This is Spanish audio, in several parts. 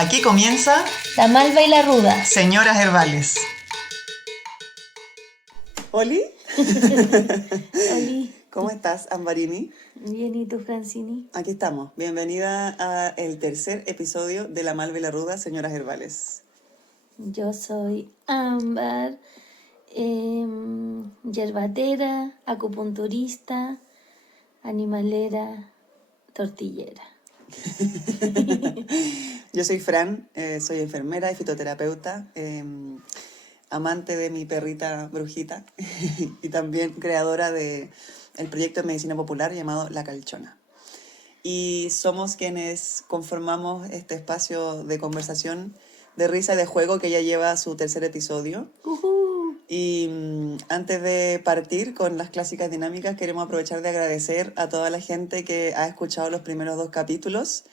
Aquí comienza La Malva y la Ruda. Señoras Herbales. ¿Oli? Oli. ¿Cómo estás, Ambarini? Bien, ¿y tú, Francini? Aquí estamos. Bienvenida a el tercer episodio de La Malva y la Ruda, Señoras Herbales. Yo soy Ámbar, yerbatera, acupunturista, animalera, tortillera. Yo soy Fran, soy enfermera y fitoterapeuta, amante de mi perrita Brujita y también creadora del proyecto de medicina popular llamado La Calchona. Y somos quienes conformamos este espacio de conversación, de risa y de juego que ya lleva su tercer episodio. Y antes de partir con las clásicas dinámicas, queremos aprovechar de agradecer a toda la gente que ha escuchado los primeros 2 capítulos.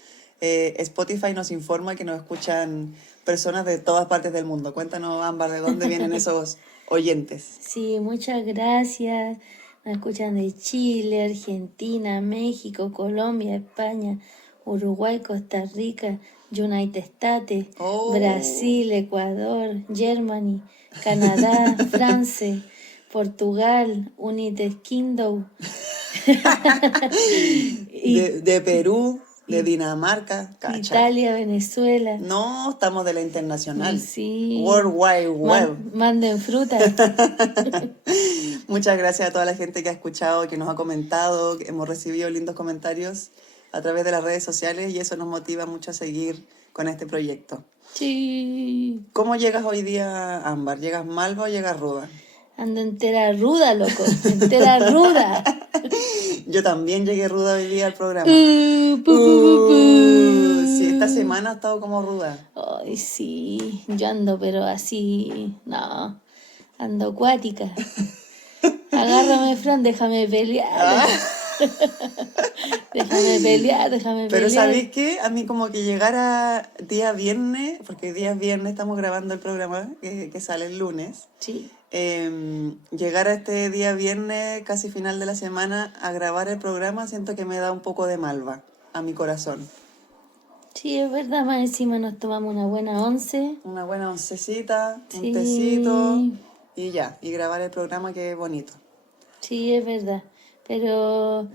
Spotify nos informa que nos escuchan personas de todas partes del mundo. Cuéntanos, Ámbar, ¿de dónde vienen esos oyentes? Sí, muchas gracias. Nos escuchan de Chile, Argentina, México, Colombia, España, Uruguay, Costa Rica, United States, Brasil, Ecuador, Germany, Canadá, France, Portugal, United Kingdom. De Perú, de Dinamarca, cacha. Italia, Venezuela. No, estamos de la internacional. Sí. World Wide Web. Manden fruta. Muchas gracias a toda la gente que ha escuchado, que nos ha comentado, que hemos recibido lindos comentarios a través de las redes sociales y eso nos motiva mucho a seguir con este proyecto. Sí. ¿Cómo llegas hoy día, Ámbar? ¿Llegas malva o llegas ruda? Ando entera ruda, loco. Entera ruda. Yo también llegué ruda hoy día al programa. Sí, esta semana ha estado como ruda. Ay, sí. Yo ando, pero así. No. Ando acuática. Agárrame, Fran, déjame pelear. Déjame pelear. Pero ¿sabéis qué? A mí como que llegara día viernes, porque día viernes estamos grabando el programa que sale el lunes. Sí. Llegar a este día viernes, casi final de la semana, a grabar el programa, siento que me da un poco de malva a mi corazón. Sí, es verdad, más encima nos tomamos una buena once. Una buena oncecita, Sí. un tecito y ya, y grabar el programa que es bonito. Sí, es verdad, pero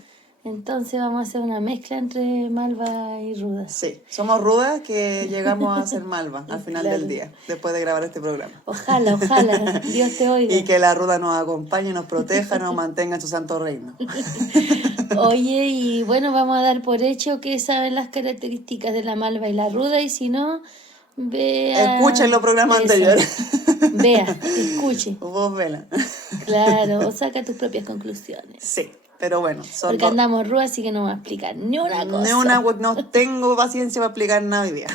entonces vamos a hacer una mezcla entre malva y ruda. Sí, somos rudas que llegamos a ser malva al final del día, después de grabar este programa. Ojalá, Dios te oiga. Y que la ruda nos acompañe, nos proteja, nos mantenga en su santo reino. Oye, y bueno, vamos a dar por hecho que saben las características de la malva y la ruda, y si no, vea... Escuchen los programas anteriores. Vea, escuche. Vos vela. Claro, o saca tus propias conclusiones. Sí, pero bueno. Porque andamos rudas, así que no voy a explicar ni una cosa. No tengo paciencia para explicar nada hoy día.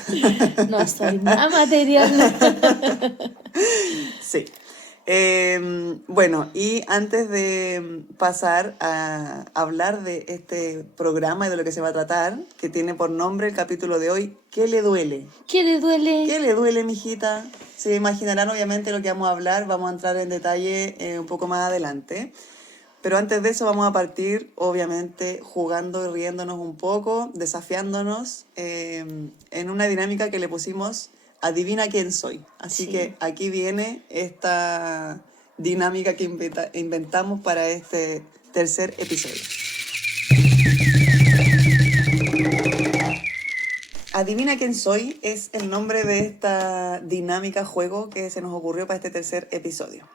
No soy nada material. Sí. Bueno, y antes de pasar a hablar de este programa y de lo que se va a tratar, que tiene por nombre el capítulo de hoy, ¿qué le duele? ¿Qué le duele? ¿Qué le duele, mijita? Se imaginarán obviamente lo que vamos a hablar, vamos a entrar en detalle un poco más adelante. Pero antes de eso vamos a partir, obviamente, jugando y riéndonos un poco, desafiándonos en una dinámica que le pusimos Adivina quién soy. Así que aquí viene esta dinámica que inventamos para este tercer episodio. Adivina quién soy es el nombre de esta dinámica juego que se nos ocurrió para este tercer episodio,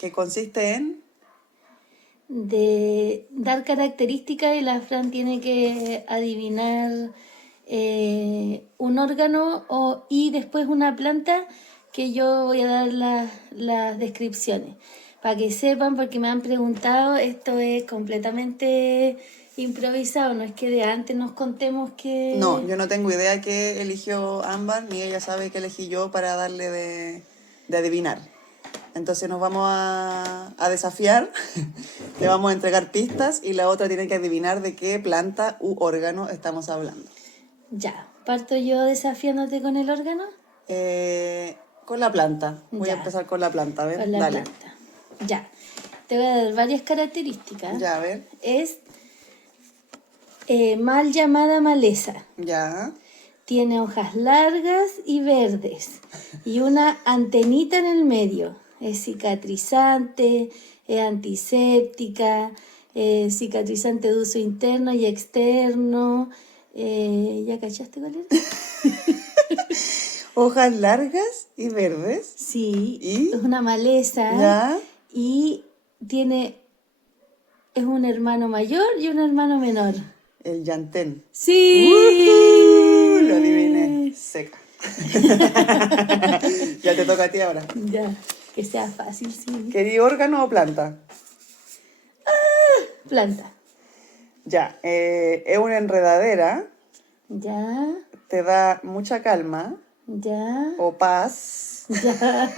que consiste en de dar características y la Fran tiene que adivinar un órgano y después una planta que yo voy a dar las descripciones. Para que sepan, porque me han preguntado, esto es completamente improvisado, no es que de antes nos contemos que... No, yo no tengo idea qué eligió Ámbar, ni ella sabe qué elegí yo para darle de adivinar. Entonces nos vamos a desafiar, le vamos a entregar pistas y la otra tiene que adivinar de qué planta u órgano estamos hablando. Ya, ¿parto yo desafiándote con el órgano? Con la planta. Voy Ya. a empezar con la planta, a ver. Con la Dale. planta. Ya, te voy a dar varias características. Ya, a ver. Es mal llamada maleza. Ya. tiene hojas largas y verdes y una antenita en el medio. Es cicatrizante, es antiséptica, cicatrizante de uso interno y externo. ¿Ya cachaste cuál es? Hojas largas y verdes. Sí, ¿Y? es una maleza ¿Ya? y es un hermano mayor y un hermano menor. El llantén. ¡Sí! Lo adiviné. Seca. Ya te toca a ti ahora. Ya, que sea fácil, sí. ¿Querí órgano o planta? Planta. Ya, es una enredadera, Ya, te da mucha calma ya, o paz. ya.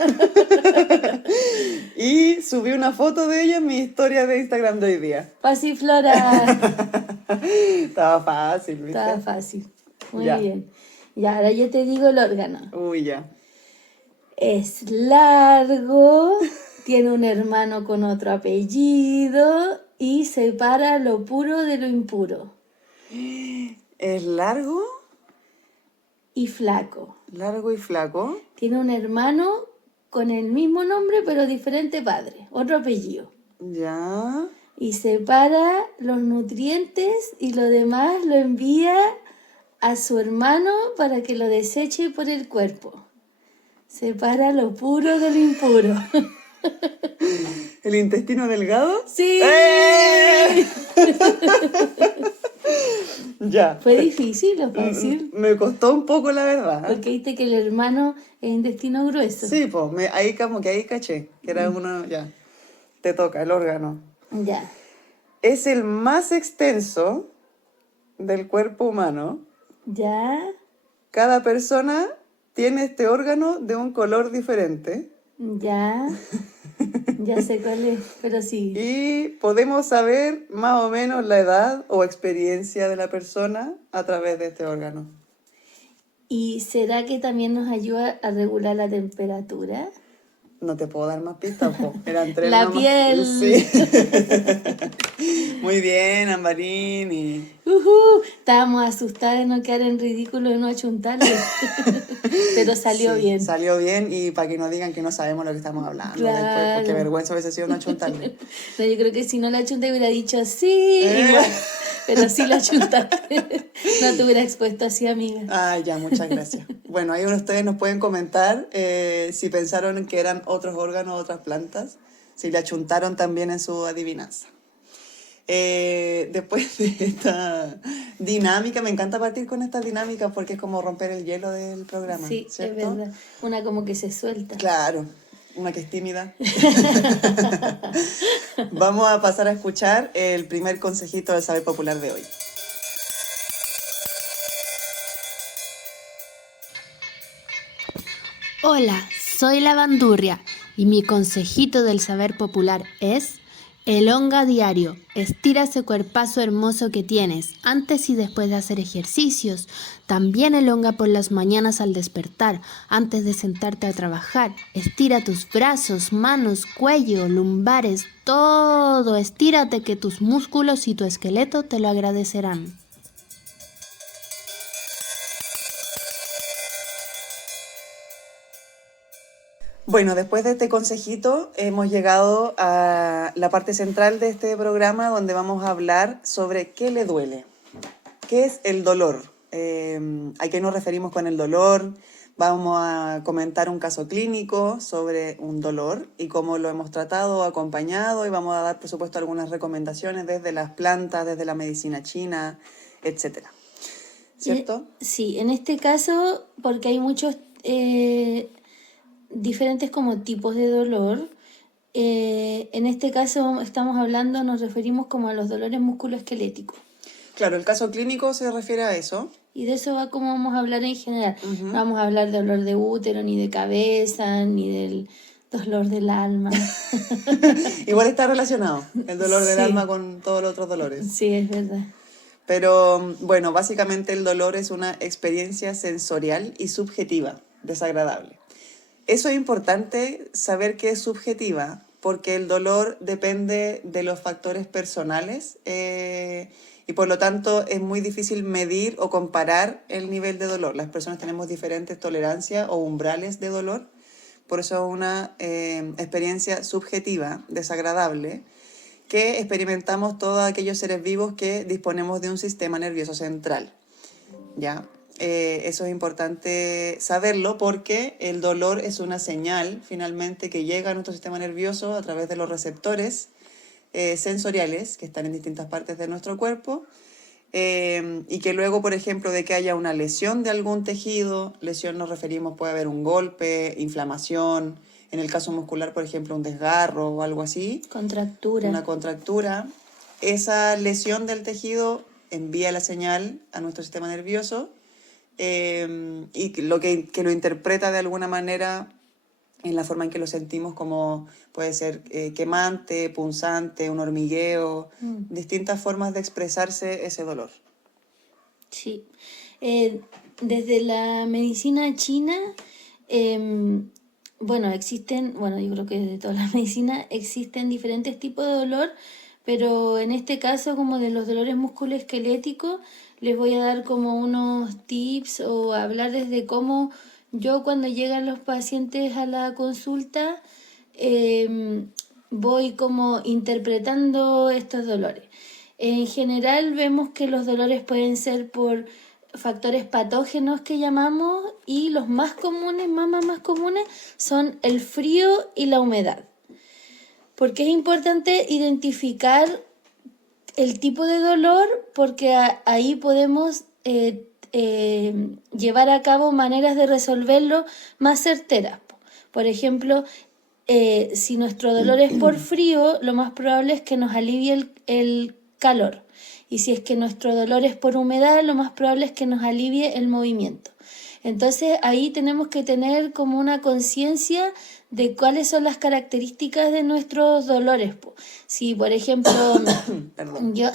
Y subí una foto de ella en mi historia de Instagram de hoy día. Pasiflora. Estaba fácil, ¿viste? Estaba fácil. Muy Ya. bien. Y ahora yo te digo el órgano. Uy, ya. Es largo, tiene un hermano con otro apellido y separa lo puro de lo impuro. Es largo Y flaco. y flaco. Tiene un hermano con el mismo nombre pero diferente padre, otro apellido. Ya. Y separa los nutrientes y lo demás lo envía a su hermano para que lo deseche por el cuerpo. Separa lo puro de lo impuro. ¿El intestino delgado? ¡Sí! ¡Eh! Ya. Fue difícil o fácil, Me costó un poco, la verdad. porque viste que el hermano es intestino grueso. Sí, pues, ahí como que ahí caché, que era uno, ya. Te toca el órgano. Ya, Es el más extenso del cuerpo humano. ya, Cada persona tiene este órgano de un color diferente. ya. Ya sé cuál es, pero sí. Y podemos saber más o menos la edad o experiencia de la persona a través de este órgano. ¿Y será que también nos ayuda a regular la temperatura? No te puedo dar más pistas, po. Eran tres La nomás. piel. Sí. Muy bien, Ambarini. Estábamos asustadas de no quedar en ridículo y no achuntarle. Pero salió Sí, bien. Salió bien y para que no digan que no sabemos lo que estamos hablando después, Claro. porque vergüenza hubiese sido no achuntarle. No, yo creo que si no la achunté hubiera dicho sí, igual. Pero sí la achuntaste. No te hubiera expuesto así, amiga. Ah, ya, muchas gracias. Bueno, ahí ustedes nos pueden comentar si pensaron que eran otros órganos, otras plantas, si le achuntaron también en su adivinanza. Después de esta dinámica, me encanta partir con estas dinámicas porque es como romper el hielo del programa, Sí, ¿cierto? es verdad. Una como que se suelta. Claro, una que es tímida. Vamos a pasar a escuchar el primer consejito del saber popular de hoy. Hola, soy la Bandurria y mi consejito del saber popular es: elonga diario, estira ese cuerpazo hermoso que tienes antes y después de hacer ejercicios. También elonga por las mañanas al despertar, antes de sentarte a trabajar. Estira tus brazos, manos, cuello, lumbares, todo. Estírate que tus músculos y tu esqueleto te lo agradecerán. Bueno, después de este consejito hemos llegado a la parte central de este programa donde vamos a hablar sobre qué le duele. ¿Qué es el dolor? ¿A qué nos referimos con el dolor? Vamos a comentar un caso clínico sobre un dolor y cómo lo hemos tratado, acompañado, y vamos a dar, por supuesto, algunas recomendaciones desde las plantas, desde la medicina china, etcétera. ¿Cierto? Sí, en este caso, porque hay muchos diferentes como tipos de dolor. En este caso estamos hablando, nos referimos como a los dolores musculoesqueléticos. Claro, el caso clínico se refiere a eso. Y de eso va como vamos a hablar en general. No vamos a hablar de dolor de útero, ni de cabeza, ni del dolor del alma. Igual está relacionado el dolor del Sí. alma con todos los otros dolores. Sí, es verdad. Pero bueno, básicamente el dolor es una experiencia sensorial y subjetiva, desagradable. Eso es importante saber que es subjetiva, porque el dolor depende de los factores personales y por lo tanto es muy difícil medir o comparar el nivel de dolor. Las personas tenemos diferentes tolerancias o umbrales de dolor, por eso es una experiencia subjetiva, desagradable, que experimentamos todos aquellos seres vivos que disponemos de un sistema nervioso central, ¿ya? Eso es importante saberlo porque el dolor es una señal finalmente que llega a nuestro sistema nervioso a través de los receptores sensoriales que están en distintas partes de nuestro cuerpo y que luego, por ejemplo, de que haya una lesión de algún tejido, lesión nos referimos, puede haber un golpe, inflamación, en el caso muscular, por ejemplo, un desgarro o algo así. Contractura. Una contractura. Esa lesión del tejido envía la señal a nuestro sistema nervioso y que lo interpreta de alguna manera en la forma en que lo sentimos, como puede ser quemante, punzante, un hormigueo, distintas formas de expresarse ese dolor. Sí. Desde la medicina china, yo creo que de toda la medicina existen diferentes tipos de dolor, pero en este caso, como de los dolores musculoesqueléticos, les voy a dar como unos tips o hablarles de cómo yo cuando llegan los pacientes a la consulta voy como interpretando estos dolores. En general vemos que los dolores pueden ser por factores patógenos que llamamos y los más comunes, más comunes, son el frío y la humedad. Porque es importante identificar el tipo de dolor porque ahí podemos llevar a cabo maneras de resolverlo más certeras. Por ejemplo, si nuestro dolor es por frío, lo más probable es que nos alivie el calor. Y si es que nuestro dolor es por humedad, lo más probable es que nos alivie el movimiento. Entonces ahí tenemos que tener como una conciencia de cuáles son las características de nuestros dolores. Si, por ejemplo, yo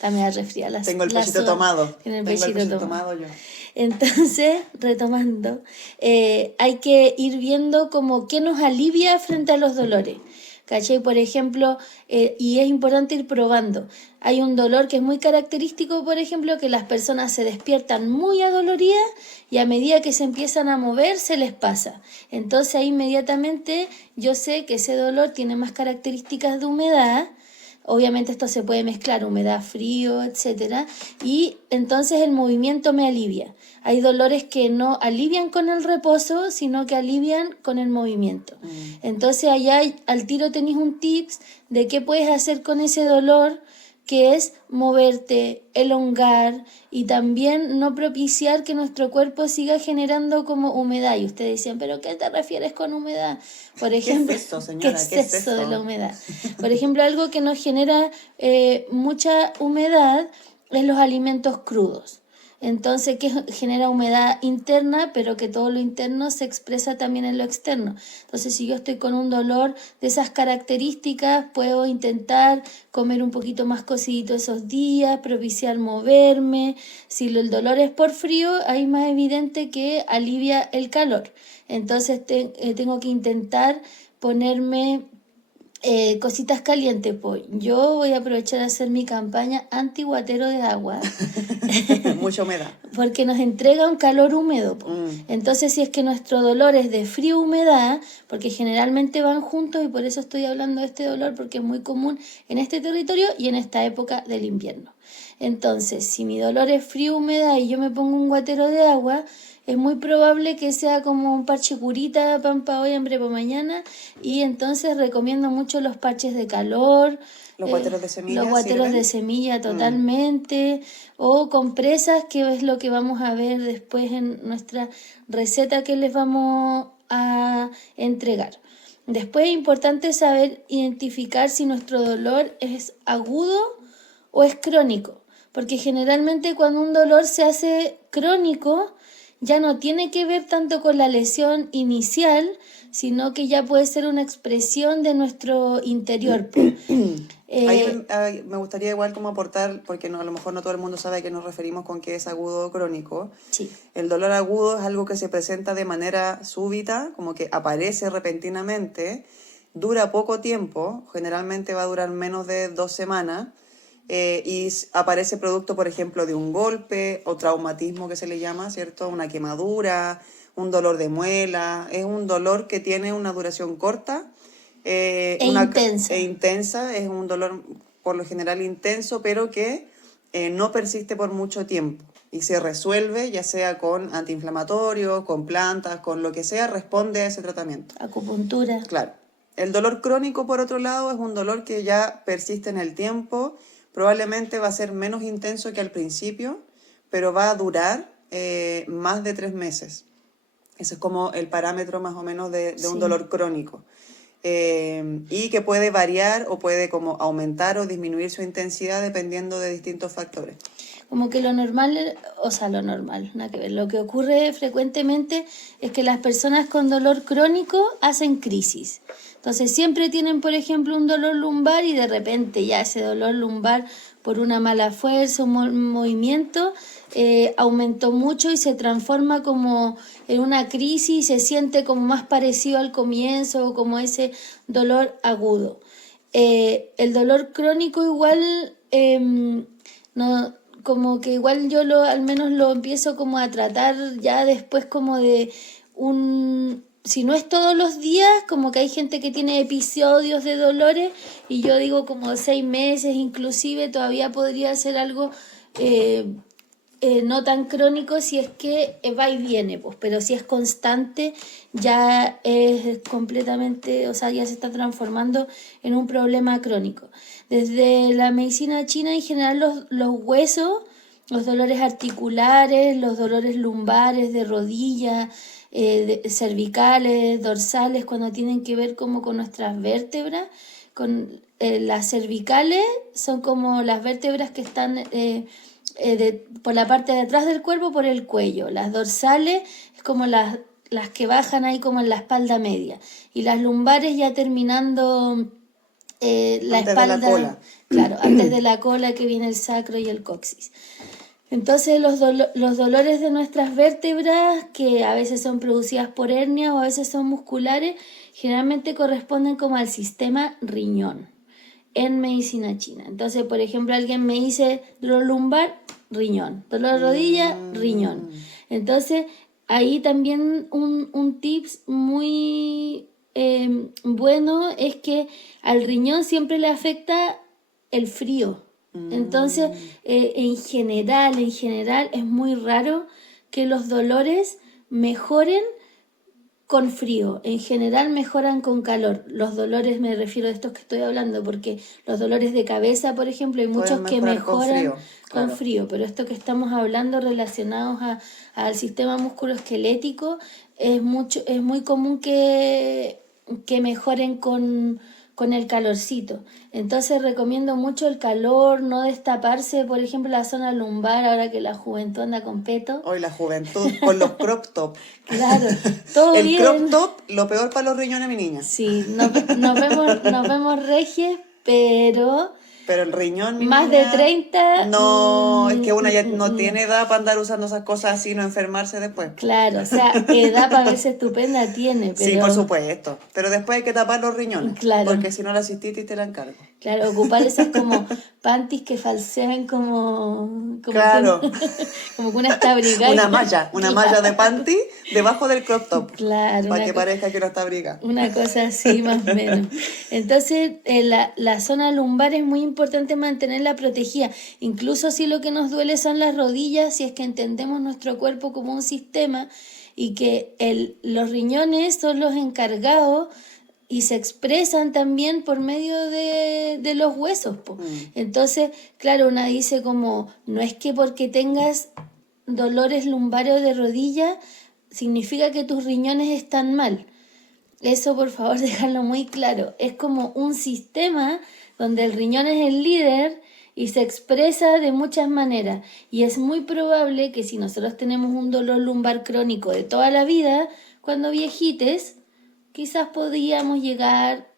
también resfriada. Tengo el pechito tomado. Tengo el pechito tomado yo. Entonces, retomando, hay que ir viendo como qué nos alivia frente a los dolores. ¿Cachai? Por ejemplo, y es importante ir probando. Hay un dolor que es muy característico, por ejemplo, que las personas se despiertan muy adoloridas y a medida que se empiezan a mover se les pasa. Entonces ahí inmediatamente yo sé que ese dolor tiene más características de humedad. Obviamente esto se puede mezclar, humedad, frío, etcétera, y entonces el movimiento me alivia. Hay dolores que no alivian con el reposo, sino que alivian con el movimiento. Entonces allá al tiro tenés un tips de qué puedes hacer con ese dolor, que es moverte, elongar y también no propiciar que nuestro cuerpo siga generando como humedad. Y ustedes decían, ¿pero qué te refieres con humedad? Por ejemplo, ¿qué es eso, señora? ¿Qué es eso de la humedad? Por ejemplo, algo que nos genera mucha humedad es los alimentos crudos. Entonces, que genera humedad interna, pero que todo lo interno se expresa también en lo externo. Entonces, si yo estoy con un dolor de esas características, puedo intentar comer un poquito más cocidito esos días, propiciar moverme. Si el dolor es por frío, ahí más evidente que alivia el calor. Entonces, tengo que intentar ponerme cositas calientes, pues. Yo voy a aprovechar de hacer mi campaña anti-guatero de agua. Mucha humedad. Porque nos entrega un calor húmedo. Entonces, si es que nuestro dolor es de frío-humedad, porque generalmente van juntos y por eso estoy hablando de este dolor, porque es muy común en este territorio y en esta época del invierno. Entonces, si mi dolor es frío-humedad y yo me pongo un guatero de agua, es muy probable que sea como un parche curita, pan pa' hoy, hambre pa' mañana, y entonces recomiendo mucho los parches de calor. Los guateros de semilla. Los guateros ¿sirven? de semilla totalmente, o compresas, que es lo que vamos a ver después en nuestra receta que les vamos a entregar. Después es importante saber identificar si nuestro dolor es agudo o es crónico, porque generalmente cuando un dolor se hace crónico, ya no tiene que ver tanto con la lesión inicial, sino que ya puede ser una expresión de nuestro interior. Ahí me gustaría igual como aportar, porque a lo mejor no todo el mundo sabe a qué nos referimos con que es agudo o crónico. Sí. El dolor agudo es algo que se presenta de manera súbita, como que aparece repentinamente, dura poco tiempo, generalmente va a durar menos de 2 semanas, aparece producto, por ejemplo, de un golpe o traumatismo que se le llama, ¿cierto? Una quemadura, un dolor de muela, es un dolor que tiene una duración corta Intensa. intensa, es un dolor por lo general intenso, pero que no persiste por mucho tiempo y se resuelve ya sea con antiinflamatorios, con plantas, con lo que sea, responde a ese tratamiento. Acupuntura. Claro. El dolor crónico, por otro lado, es un dolor que ya persiste en el tiempo, probablemente va a ser menos intenso que al principio, pero va a durar más de 3 meses. Ese es como el parámetro más o menos de un dolor crónico. Y que puede variar o puede como aumentar o disminuir su intensidad dependiendo de distintos factores. Como que lo normal, o sea, lo normal, nada que ver. Lo que ocurre frecuentemente es que las personas con dolor crónico hacen crisis. Entonces siempre tienen, por ejemplo, un dolor lumbar y de repente ya ese dolor lumbar por una mala fuerza, un movimiento, aumentó mucho y se transforma como en una crisis y se siente como más parecido al comienzo o como ese dolor agudo. El dolor crónico igual no, como que igual yo al menos lo empiezo como a tratar ya después como de si no es todos los días, como que hay gente que tiene episodios de dolores y yo digo como 6 meses inclusive, todavía podría ser algo no tan crónico si es que va y viene, pues, pero si es constante ya es completamente, o sea, ya se está transformando en un problema crónico. Desde la medicina china en general los huesos, los dolores articulares, los dolores lumbares, de rodilla, cervicales, dorsales, cuando tienen que ver como con nuestras vértebras, con las cervicales son como las vértebras que están por la parte de atrás del cuerpo, por el cuello. Las dorsales es como las que bajan ahí como en la espalda media. Y las lumbares ya terminando la Antes espalda. de la cola. Claro, antes de la cola que viene el sacro y el coxis. Entonces los dolores de nuestras vértebras, que a veces son producidas por hernia o a veces son musculares, generalmente corresponden como al sistema riñón en medicina china. Entonces, por ejemplo, alguien me dice dolor lumbar, riñón, dolor de rodilla, riñón. Entonces, ahí también un tips muy bueno es que al riñón siempre le afecta el frío. Entonces, en general, es muy raro que los dolores mejoren con frío. En general mejoran con calor. Los dolores, me refiero a estos que estoy hablando, porque los dolores de cabeza, por ejemplo, hay muchos que mejoran con frío, pero esto que estamos hablando relacionados al sistema musculoesquelético es muy común que mejoren con el calorcito. Entonces recomiendo mucho el calor, no destaparse, por ejemplo, la zona lumbar, ahora que la juventud anda con peto. Hoy la juventud con los crop top. Claro, todo el bien. crop top, lo peor para los riñones, mi niña. Sí, nos vemos regies, pero el riñón, mi más niña, de 30. No, es que una ya no tiene edad para andar usando esas cosas así y no enfermarse después. Claro, o sea, edad para verse estupenda tiene, pero... Sí, por supuesto. Pero después hay que tapar los riñones. Claro. Porque si no la cistitis te la encargo. Claro, ocupar esas como panties que falsean como claro. como que una está abrigada. Una malla de panty debajo del crop top. Claro. Para que parezca que no está abrigada. Una cosa así más o menos. Entonces, la zona lumbar es muy importante mantenerla protegida. Incluso si lo que nos duele son las rodillas, si es que entendemos nuestro cuerpo como un sistema y que los riñones son los encargados y se expresan también por medio de los huesos. Entonces, claro, una dice como, no es que porque tengas dolores lumbares de rodilla, significa que tus riñones están mal. Eso, por favor, dejarlo muy claro. Es como un sistema donde el riñón es el líder y se expresa de muchas maneras. Y es muy probable que si nosotros tenemos un dolor lumbar crónico de toda la vida, cuando viejites, quizás podríamos llegar,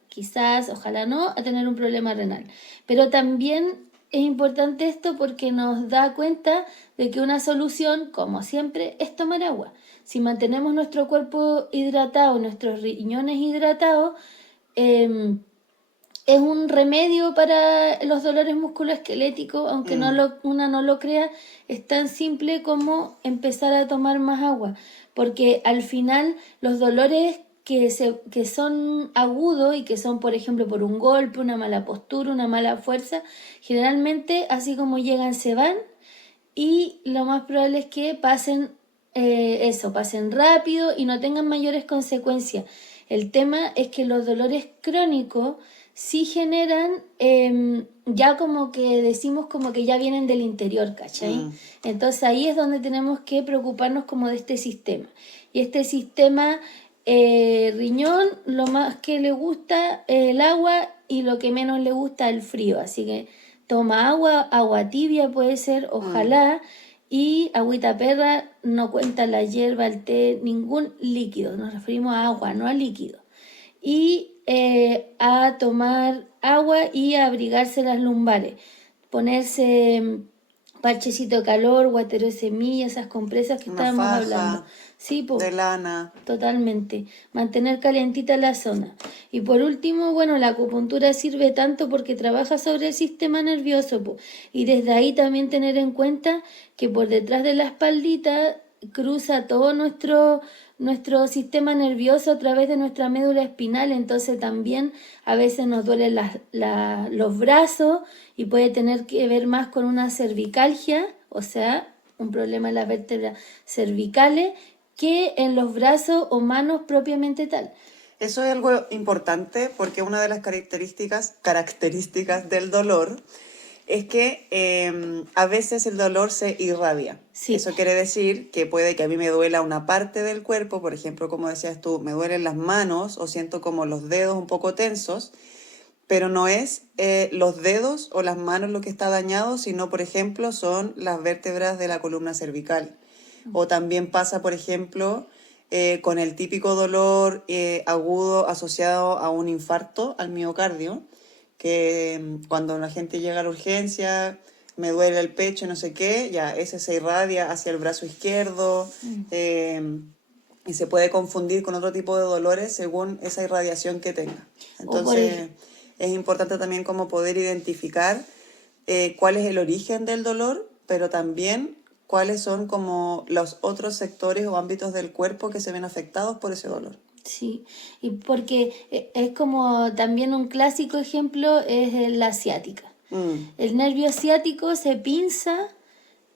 ojalá no, a tener un problema renal. Pero también es importante esto porque nos da cuenta de que una solución, como siempre, es tomar agua. Si mantenemos nuestro cuerpo hidratado, nuestros riñones hidratados, es un remedio para los dolores musculoesqueléticos, aunque una no lo crea, es tan simple como empezar a tomar más agua, porque al final los dolores que son agudos y que son, por ejemplo, por un golpe, una mala postura, una mala fuerza, generalmente así como llegan se van y lo más probable es que pasen pasen rápido y no tengan mayores consecuencias. El tema es que los dolores crónicos sí generan, ya como que decimos como que ya vienen del interior, ¿cachai? Entonces ahí es donde tenemos que preocuparnos como de este sistema. Y este sistema riñón, lo más que le gusta es el agua y lo que menos le gusta el frío. Así que toma agua, agua tibia puede ser, ojalá. Y agüita perra, no cuenta la hierba, el té, ningún líquido. Nos referimos a agua, no a líquido. Y a tomar agua y a abrigarse las lumbares. Ponerse parchecito de calor, guatero de semilla, esas compresas que Una estábamos faja hablando. Sí, po, de lana. totalmente. Mantener calientita la zona. Y por último, bueno, la acupuntura sirve tanto porque trabaja sobre el sistema nervioso, po. Y desde ahí también tener en cuenta que por detrás de la espaldita cruza todo nuestro sistema nervioso a través de nuestra médula espinal, entonces también a veces nos duelen los brazos y puede tener que ver más con una cervicalgia, o sea, un problema en las vértebras cervicales, que en los brazos o manos propiamente tal. Eso es algo importante porque una de las características del dolor es que a veces el dolor se irradia. Sí. Eso quiere decir que puede que a mí me duela una parte del cuerpo, por ejemplo, como decías tú, me duelen las manos o siento como los dedos un poco tensos, pero no es los dedos o las manos lo que está dañado, sino, por ejemplo, son las vértebras de la columna cervical. O también pasa, por ejemplo, con el típico dolor agudo asociado a un infarto al miocardio, que cuando la gente llega a la urgencia, me duele el pecho, no sé qué, ya ese se irradia hacia el brazo izquierdo y se puede confundir con otro tipo de dolores según esa irradiación que tenga. Entonces es importante también como poder identificar cuál es el origen del dolor, pero también cuáles son como los otros sectores o ámbitos del cuerpo que se ven afectados por ese dolor. Sí, y porque es como también un clásico ejemplo es la ciática. El nervio ciático se pinza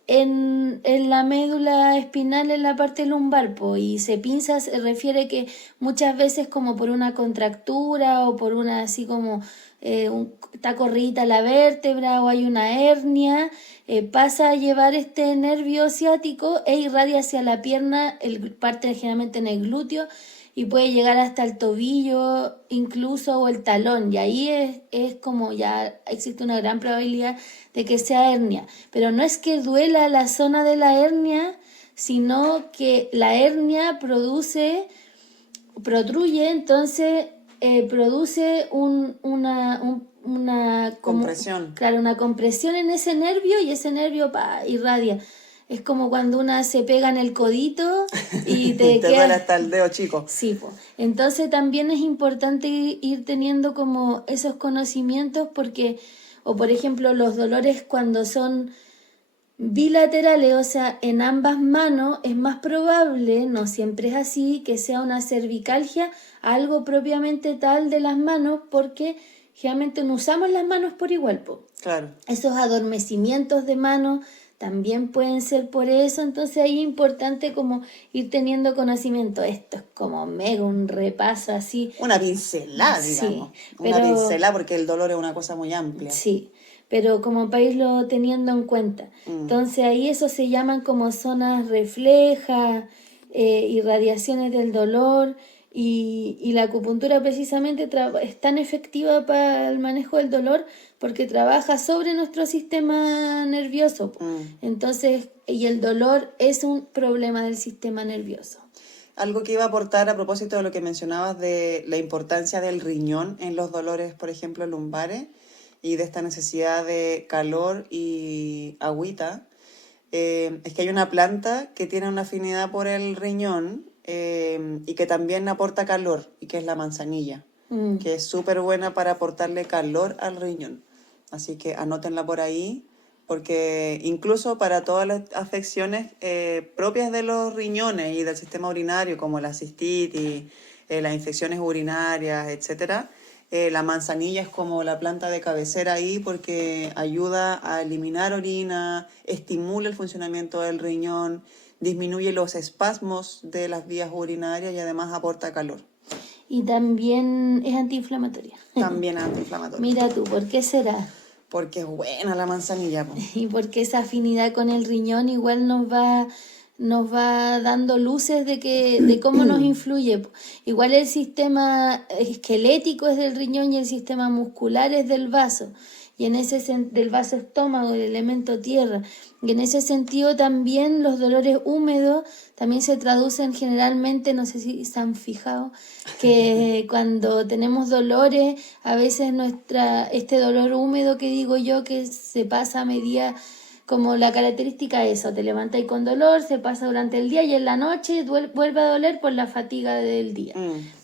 en la médula espinal, en la parte lumbar, y se pinza, se refiere que muchas veces como por una contractura o por una así como está corridita la vértebra o hay una hernia, pasa a llevar este nervio ciático e irradia hacia la pierna, parte generalmente en el glúteo, y puede llegar hasta el tobillo incluso o el talón, y ahí es como ya existe una gran probabilidad de que sea hernia, pero no es que duela la zona de la hernia, sino que la hernia protruye, entonces produce una compresión. Claro, una compresión en ese nervio y ese nervio irradia. Es como cuando una se pega en el codito y te Te duele hasta el dedo chico. Sí, pues. Entonces también es importante ir teniendo como esos conocimientos porque, o por ejemplo, los dolores cuando son bilaterales, o sea, en ambas manos, es más probable, no siempre es así, que sea una cervicalgia, algo propiamente tal de las manos, porque generalmente no usamos las manos por igual, po. Claro. Esos adormecimientos de manos también pueden ser por eso, entonces ahí es importante como ir teniendo conocimiento. Esto es como mega un repaso así. Una pincelada, digamos. Sí, Una pincelada porque el dolor es una cosa muy amplia. Sí, pero como para irlo teniendo en cuenta. Entonces ahí eso se llaman como zonas reflejas, irradiaciones del dolor y la acupuntura precisamente es tan efectiva para el manejo del dolor porque trabaja sobre nuestro sistema nervioso. Entonces, y el dolor es un problema del sistema nervioso. Algo que iba a aportar a propósito de lo que mencionabas de la importancia del riñón en los dolores, por ejemplo, lumbares, y de esta necesidad de calor y agüita, es que hay una planta que tiene una afinidad por el riñón y que también aporta calor, y que es la manzanilla. que es súper buena para aportarle calor al riñón. Así que anótenla por ahí, porque incluso para todas las afecciones propias de los riñones y del sistema urinario, como la cistitis, las infecciones urinarias, etcétera, la manzanilla es como la planta de cabecera ahí porque ayuda a eliminar orina, estimula el funcionamiento del riñón, disminuye los espasmos de las vías urinarias y además aporta calor. Y también es antiinflamatoria. También es antiinflamatorio. Mira tú, ¿por qué será? Porque es buena la manzanilla, po. Y porque esa afinidad con el riñón igual nos va dando luces de cómo nos influye. Igual el sistema esquelético es del riñón y el sistema muscular es del vaso. Y en del vaso estómago, el elemento tierra. Y en ese sentido también los dolores húmedos también se traducen generalmente, no sé si se han fijado, que cuando tenemos dolores, a veces este dolor húmedo que digo yo, que se pasa a medida, como la característica es eso, te levantas con dolor, se pasa durante el día y en la noche vuelve a doler por la fatiga del día.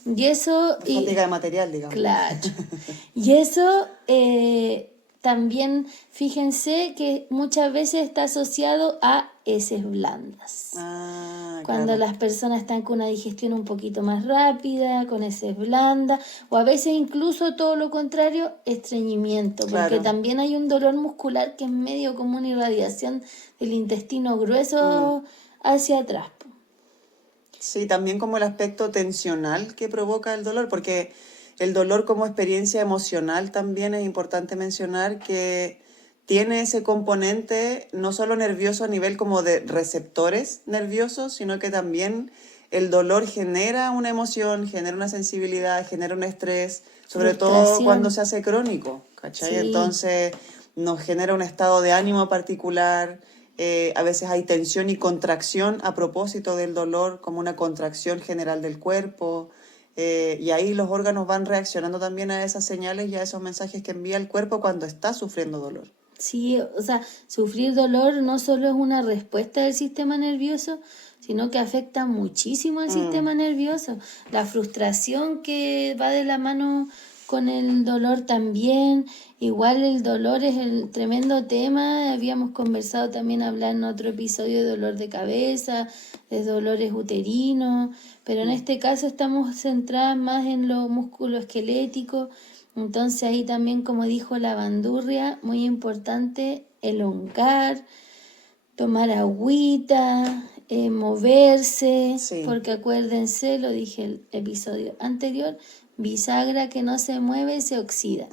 Y eso... Fatiga de material, digamos. Claro. Y eso... también fíjense que muchas veces está asociado a heces blandas. Cuando claro. las personas están con una digestión un poquito más rápida, con heces blandas, o a veces incluso todo lo contrario, estreñimiento, Claro. porque también hay un dolor muscular que es medio como una irradiación del intestino grueso hacia atrás. Sí, también como el aspecto tensional que provoca el dolor, porque el dolor como experiencia emocional también es importante mencionar que tiene ese componente no solo nervioso a nivel como de receptores nerviosos, sino que también el dolor genera una emoción, genera una sensibilidad, genera un estrés, sobre todo cuando se hace crónico, ¿cachai? Sí. Entonces nos genera un estado de ánimo particular. A veces hay tensión y contracción a propósito del dolor, como una contracción general del cuerpo. Y ahí los órganos van reaccionando también a esas señales y a esos mensajes que envía el cuerpo cuando está sufriendo dolor. Sí, o sea, sufrir dolor no solo es una respuesta del sistema nervioso, sino que afecta muchísimo al sistema nervioso. La frustración que va de la mano con el dolor también. Igual el dolor es el tremendo tema. Habíamos conversado también, hablar en otro episodio de dolor de cabeza, de dolores uterinos, pero en este caso estamos centradas más en lo musculoesquelético. Entonces ahí también, como dijo la bandurria, muy importante elongar, tomar agüita, moverse, Sí. porque acuérdense, lo dije el episodio anterior, bisagra que no se mueve se oxida.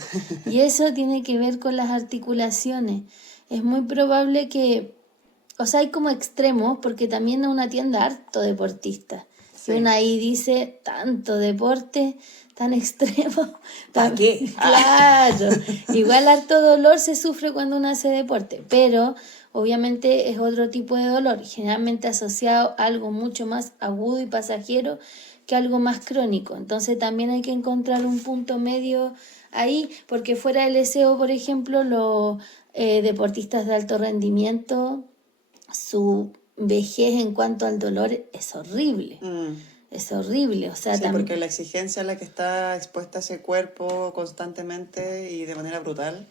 Y eso tiene que ver con las articulaciones. Es muy probable que, o sea, hay como extremos, porque también en una tienda harto deportista. Sí. Y una ahí dice, tanto deporte, tan extremo. ¿Para qué? Claro. Igual harto dolor se sufre cuando uno hace deporte, pero obviamente es otro tipo de dolor, generalmente asociado a algo mucho más agudo y pasajero que algo más crónico. Entonces también hay que encontrar un punto medio ahí, porque fuera del SEO, por ejemplo, los deportistas de alto rendimiento, su vejez en cuanto al dolor es horrible. Es horrible, o sea, sí, porque la exigencia a la que está expuesta ese cuerpo constantemente y de manera brutal.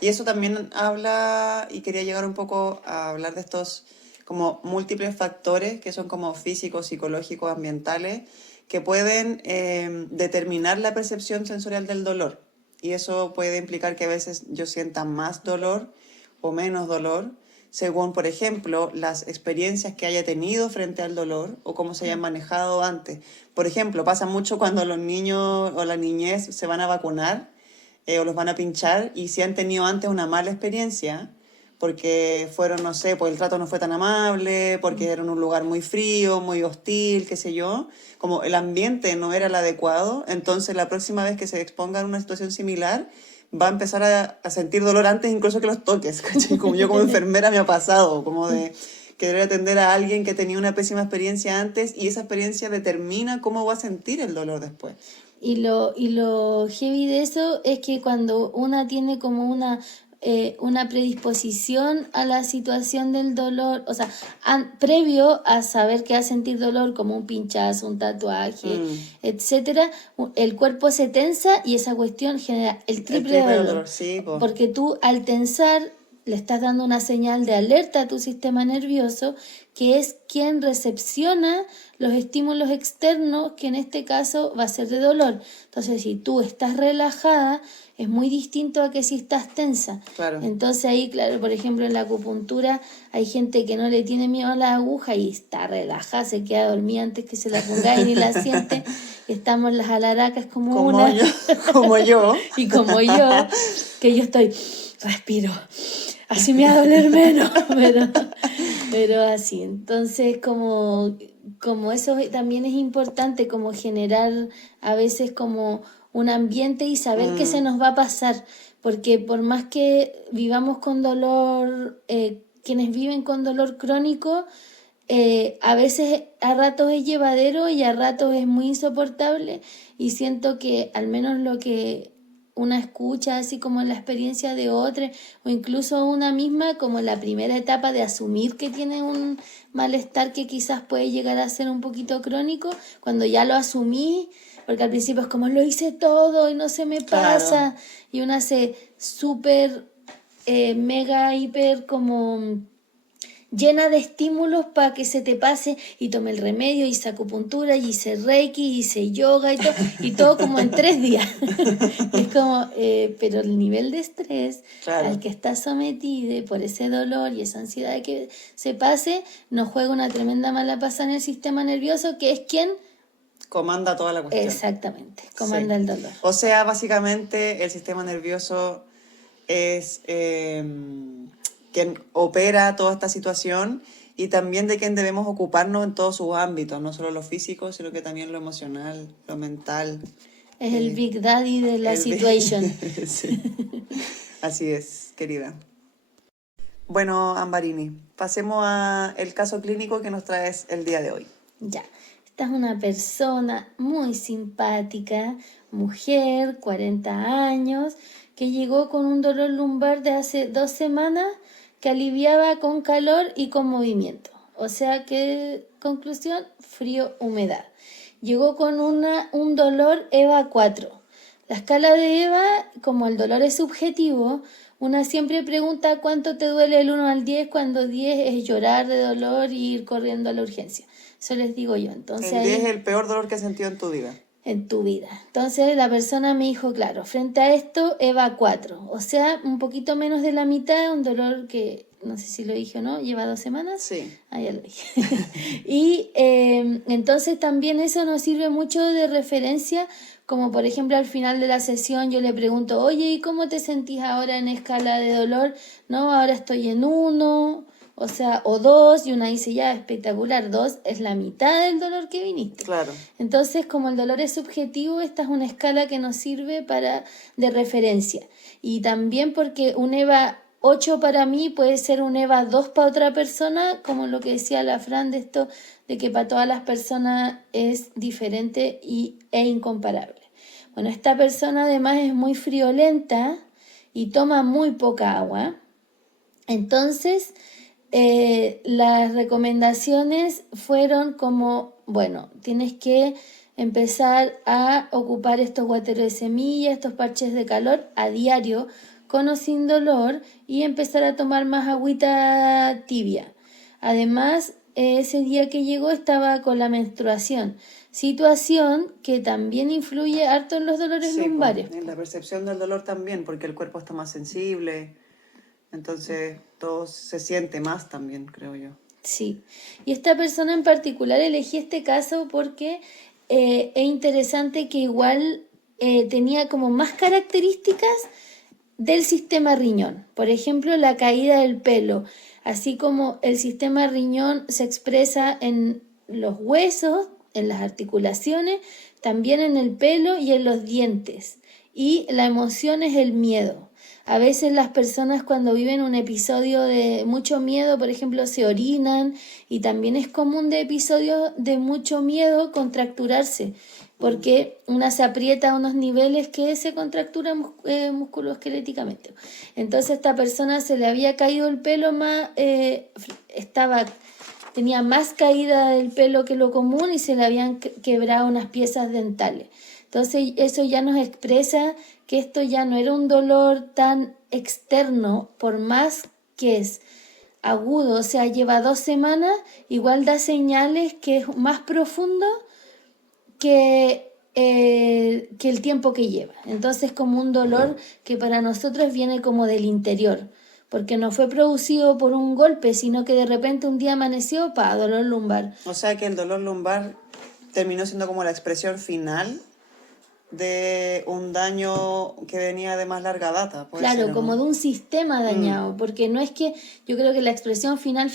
Y eso también habla, y quería llegar un poco a hablar de estos como múltiples factores que son como físicos, psicológicos, ambientales, que pueden determinar la percepción sensorial del dolor. Y eso puede implicar que a veces yo sienta más dolor o menos dolor, según, por ejemplo, las experiencias que haya tenido frente al dolor o cómo se hayan manejado antes. Por ejemplo, pasa mucho cuando los niños o la niñez se van a vacunar o los van a pinchar y si han tenido antes una mala experiencia, porque fueron, no sé, pues el trato no fue tan amable, porque era en un lugar muy frío, muy hostil, qué sé yo, como el ambiente no era el adecuado, entonces la próxima vez que se exponga en una situación similar, va a empezar a sentir dolor antes incluso que los toques, ¿cachai? Como yo como enfermera me ha pasado, como de querer atender a alguien que tenía una pésima experiencia antes y esa experiencia determina cómo va a sentir el dolor después. Y lo heavy de eso es que cuando una tiene como una una predisposición a la situación del dolor, o sea, previo a saber que va a sentir dolor como un pinchazo, un tatuaje, etcétera, el cuerpo se tensa y esa cuestión genera el triple de dolor. Sí, po. Porque tú al tensar le estás dando una señal de alerta a tu sistema nervioso, que es quien recepciona los estímulos externos, que en este caso va a ser de dolor. Entonces, si tú estás relajada, es muy distinto a que si estás tensa. Claro. Entonces ahí, claro, por ejemplo, en la acupuntura hay gente que no le tiene miedo a la aguja y está relajada, se queda dormida antes que se la ponga y ni la siente. Estamos las alaracas como una. Como yo. Y como yo, que yo estoy, respiro, así me va a doler menos, pero así. Entonces, como eso también es importante, como generar a veces como un ambiente y saber que se nos va a pasar, porque por más que vivamos con dolor, quienes viven con dolor crónico, a veces a ratos es llevadero y a ratos es muy insoportable, y siento que al menos lo que una escucha, así como en la experiencia de otra, o incluso una misma, como la primera etapa de asumir que tiene un malestar que quizás puede llegar a ser un poquito crónico, cuando ya lo asumí, porque al principio es como lo hice todo y no se me pasa, Claro. y una se súper, mega, hiper como llena de estímulos para que se te pase, y tome el remedio, y hice acupuntura, y hice reiki, y hice yoga, y todo como en 3 días. Y es como, pero el nivel de estrés Claro. al que estás sometido por ese dolor y esa ansiedad de que se pase, nos juega una tremenda mala pasada en el sistema nervioso, que es quien Comanda toda la cuestión. exactamente comanda Sí. el dolor. O sea, básicamente el sistema nervioso es quien opera toda esta situación, y también de quien debemos ocuparnos en todos sus ámbitos, no solo lo físico, sino que también lo emocional, lo mental. Es el Big Daddy de la el- situation. Sí. Así es, querida. Bueno, Ambarini, pasemos al caso clínico que nos traes el día de hoy. Ya, esta es una persona muy simpática, mujer, 40 años, que llegó con un dolor lumbar de hace 2 semanas que aliviaba con calor y con movimiento. O sea que, conclusión, frío, humedad. Llegó con un dolor EVA 4. La escala de EVA, como el dolor es subjetivo, una siempre pregunta cuánto te duele del 1 al 10, cuando 10 es llorar de dolor y ir corriendo a la urgencia. Eso les digo yo. Entonces, El 10 ahí, es el peor dolor que has sentido en tu vida. en tu vida. Entonces la persona me dijo, claro, frente a esto, EVA 4. O sea, un poquito menos de la mitad, un dolor que, no sé si lo dije o no, lleva 2 semanas. Sí. Ah, ya lo dije. Y entonces también eso nos sirve mucho de referencia, como por ejemplo al final de la sesión yo le pregunto, oye, ¿y cómo te sentís ahora en escala de dolor? No, ahora estoy en 1, o sea, o 2, y una dice, ya, espectacular, 2 es la mitad del dolor que viniste. Claro. Entonces, como el dolor es subjetivo, esta es una escala que nos sirve de referencia. Y también porque un EVA 8 para mí puede ser un EVA 2 para otra persona, como lo que decía la Fran de esto, de que para todas las personas es diferente e incomparable. Bueno, esta persona además es muy friolenta y toma muy poca agua. Entonces, las recomendaciones fueron como, bueno, tienes que empezar a ocupar estos guateros de semilla, estos parches de calor a diario, con o sin dolor, y empezar a tomar más agüita tibia. Además, ese día que llegó estaba con la menstruación, situación que también influye harto en los dolores Sí, lumbares. en la percepción del dolor también, porque el cuerpo está más sensible, entonces todo se siente más también, creo yo. Sí, y esta persona en particular elegí este caso porque es interesante que igual tenía como más características del sistema riñón. Por ejemplo, la caída del pelo, así como el sistema riñón se expresa en los huesos, en las articulaciones, también en el pelo y en los dientes. Y la emoción es el miedo. a veces las personas cuando viven un episodio de mucho miedo, por ejemplo, se orinan y también es común de episodios de mucho miedo contracturarse, porque una se aprieta a unos niveles que se contractura musculoesqueléticamente. Entonces a esta persona se le había caído el pelo más, tenía más caída del pelo que lo común y se le habían quebrado unas piezas dentales. Entonces eso ya nos expresa que esto ya no era un dolor tan externo, por más que es agudo, o sea, lleva 2 semanas, igual da señales que es más profundo que el tiempo que lleva. Entonces como un dolor que para nosotros viene como del interior, porque no fue producido por un golpe, sino que de repente un día amaneció, dolor lumbar. O sea que el dolor lumbar terminó siendo como la expresión final de un daño que venía de más larga data. Claro, ser, ¿no? como de un sistema dañado, porque no es que, yo creo que la expresión final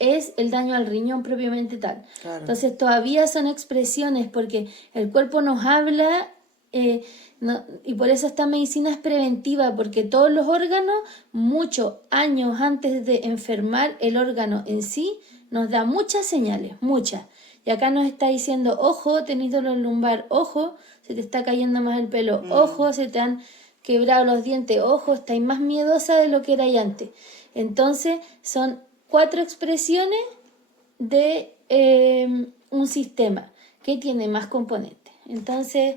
es el daño al riñón propiamente tal. Claro. Entonces todavía son expresiones porque el cuerpo nos habla, y por eso esta medicina es preventiva, porque todos los órganos, muchos años antes de enfermar el órgano en sí, nos da muchas señales, muchas. Y acá nos está diciendo, ojo, tenés dolor lumbar, ojo, se te está cayendo más el pelo, ojo, se te han quebrado los dientes, ojo, estáis más miedosa de lo que erais antes. Entonces, son 4 expresiones de un sistema que tiene más componentes. Entonces,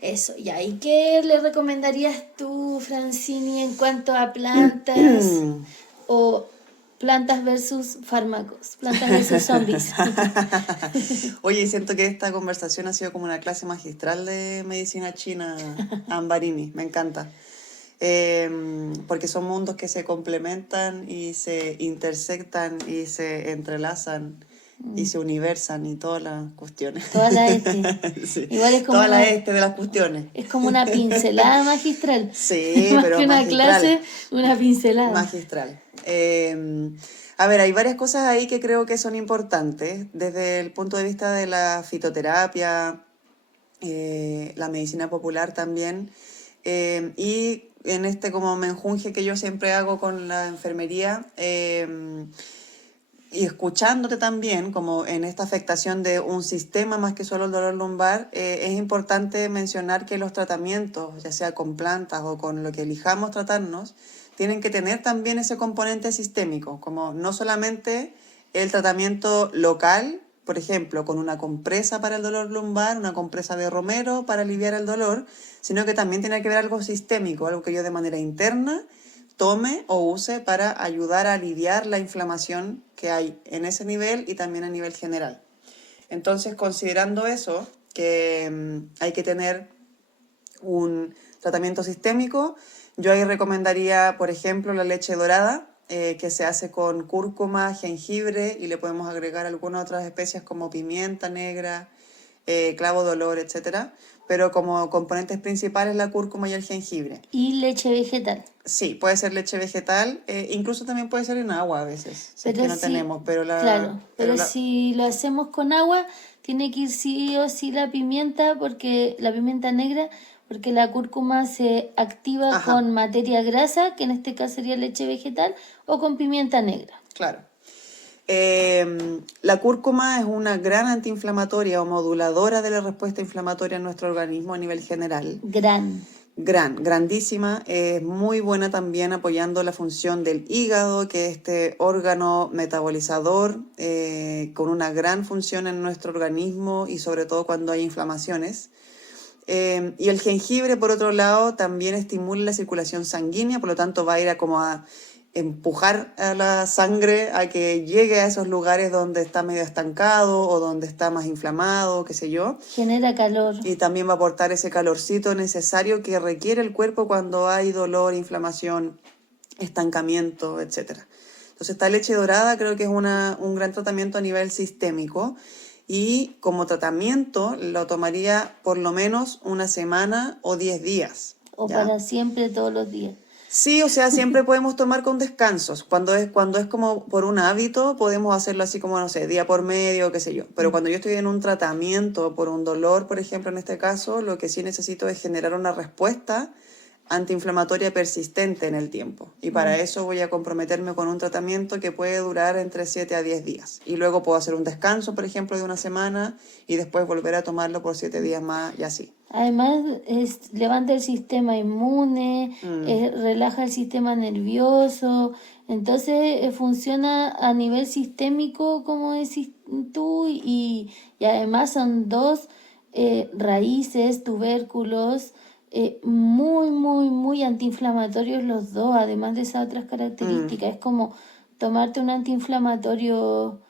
eso, ya. ¿Y qué le recomendarías tú, Francini, en cuanto a plantas o plantas versus fármacos, plantas versus zombies? Oye, siento que esta conversación ha sido como una clase magistral de medicina china, Ambarini, me encanta. Porque son mundos que se complementan y se intersectan y se entrelazan y se universan y todas las cuestiones. Todas las Sí. Igual es como todas las de las cuestiones. Es como una pincelada magistral. Sí, más pero que una magistral. clase, una pincelada. Magistral. A ver, hay varias cosas ahí que creo que son importantes desde el punto de vista de la fitoterapia, la medicina popular también, y en este como menjunje que yo siempre hago con la enfermería, y escuchándote también, como en esta afectación de un sistema más que solo el dolor lumbar, es importante mencionar que los tratamientos, ya sea con plantas o con lo que elijamos tratarnos, tienen que tener también ese componente sistémico, como no solamente el tratamiento local, por ejemplo, con una compresa para el dolor lumbar, una compresa de romero para aliviar el dolor, sino que también tiene que ver algo sistémico, algo que yo de manera interna tome o use para ayudar a aliviar la inflamación que hay en ese nivel y también a nivel general. Entonces, considerando eso, que hay que tener un tratamiento sistémico, yo ahí recomendaría, por ejemplo, la leche dorada, que se hace con cúrcuma, jengibre y le podemos agregar algunas otras especias como pimienta negra, clavo de olor, etc. Pero como componentes principales la cúrcuma y el jengibre. Y leche vegetal. Sí, puede ser leche vegetal, incluso también puede ser en agua a veces, si es que no tenemos, pero Claro, pero si lo hacemos con agua, tiene que ir sí o sí la pimienta negra, porque la cúrcuma se activa con materia grasa, que en este caso sería leche vegetal, o con pimienta negra. Claro. La cúrcuma es una gran antiinflamatoria o moduladora de la respuesta inflamatoria en nuestro organismo a nivel general. Grandísima. Es muy buena también apoyando la función del hígado, que es este órgano metabolizador con una gran función en nuestro organismo y sobre todo cuando hay inflamaciones. Y el jengibre, por otro lado, también estimula la circulación sanguínea, por lo tanto va a ir a empujar a la sangre a que llegue a esos lugares donde está medio estancado o donde está más inflamado, qué sé yo. Genera calor. Y también va a aportar ese calorcito necesario que requiere el cuerpo cuando hay dolor, inflamación, estancamiento, etc. Entonces esta leche dorada creo que es un gran tratamiento a nivel sistémico. Y como tratamiento lo tomaría por lo menos una semana o 10 días. O ¿ya? para siempre, todos los días. Sí, o sea, siempre podemos tomar con descansos. Cuando es como por un hábito, podemos hacerlo así como, no sé, día por medio, qué sé yo. Pero cuando yo estoy en un tratamiento por un dolor, por ejemplo, en este caso, lo que sí necesito es generar una respuesta antiinflamatoria persistente en el tiempo. Y para eso voy a comprometerme con un tratamiento que puede durar entre 7 a 10 días. Y luego puedo hacer un descanso, por ejemplo, de una semana y después volver a tomarlo por 7 días más y así. Además, levanta el sistema inmune, relaja el sistema nervioso, entonces funciona a nivel sistémico, como decís tú, y además son dos raíces, tubérculos, muy, muy, muy antiinflamatorios los dos, además de esas otras características. Es como tomarte un antiinflamatorio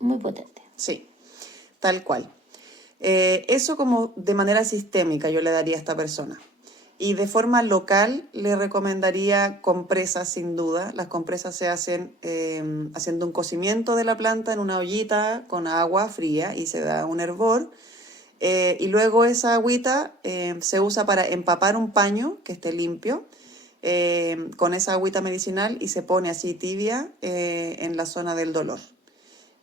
muy potente. Sí, tal cual. Eso como de manera sistémica yo le daría a esta persona. Y de forma local le recomendaría compresas sin duda. Las compresas se hacen haciendo un cocimiento de la planta en una ollita con agua fría y se da un hervor. Y luego esa agüita se usa para empapar un paño que esté limpio con esa agüita medicinal y se pone así tibia en la zona del dolor.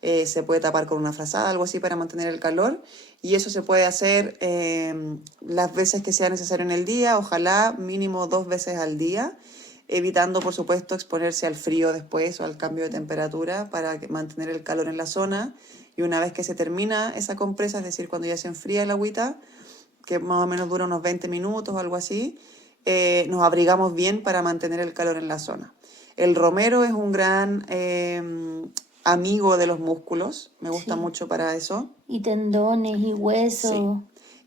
Se puede tapar con una frazada, algo así para mantener el calor y eso se puede hacer las veces que sea necesario en el día, ojalá mínimo 2 veces al día, evitando por supuesto exponerse al frío después o al cambio de temperatura para mantener el calor en la zona. Y una vez que se termina esa compresa, es decir, cuando ya se enfría el agüita, que más o menos dura unos 20 minutos o algo así, nos abrigamos bien para mantener el calor en la zona. El romero es un gran amigo de los músculos, me gusta mucho para eso. Y tendones y huesos. Sí.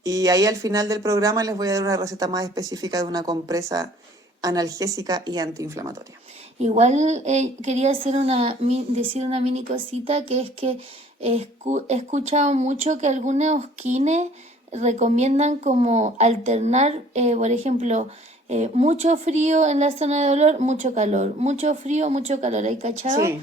Y ahí al final del programa les voy a dar una receta más específica de una compresa analgésica y antiinflamatoria. Igual quería decir una mini cosita, que es que he escuchado mucho que algunos kines recomiendan como alternar, por ejemplo, mucho frío en la zona de dolor, mucho calor, mucho frío, mucho calor, ¿hay cachado? Sí.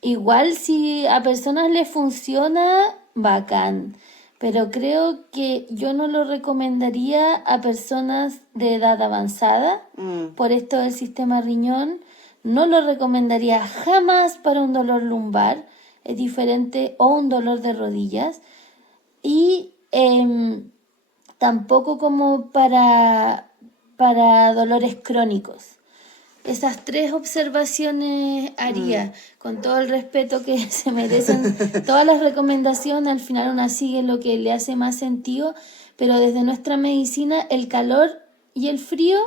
Igual si a personas les funciona, bacán, pero creo que yo no lo recomendaría a personas de edad avanzada, por esto del sistema riñón. No lo recomendaría jamás para un dolor lumbar, es diferente, o un dolor de rodillas, y tampoco como para dolores crónicos. Esas 3 observaciones haría, con todo el respeto que se merecen. Todas las recomendaciones, al final una sigue lo que le hace más sentido, pero desde nuestra medicina el calor y el frío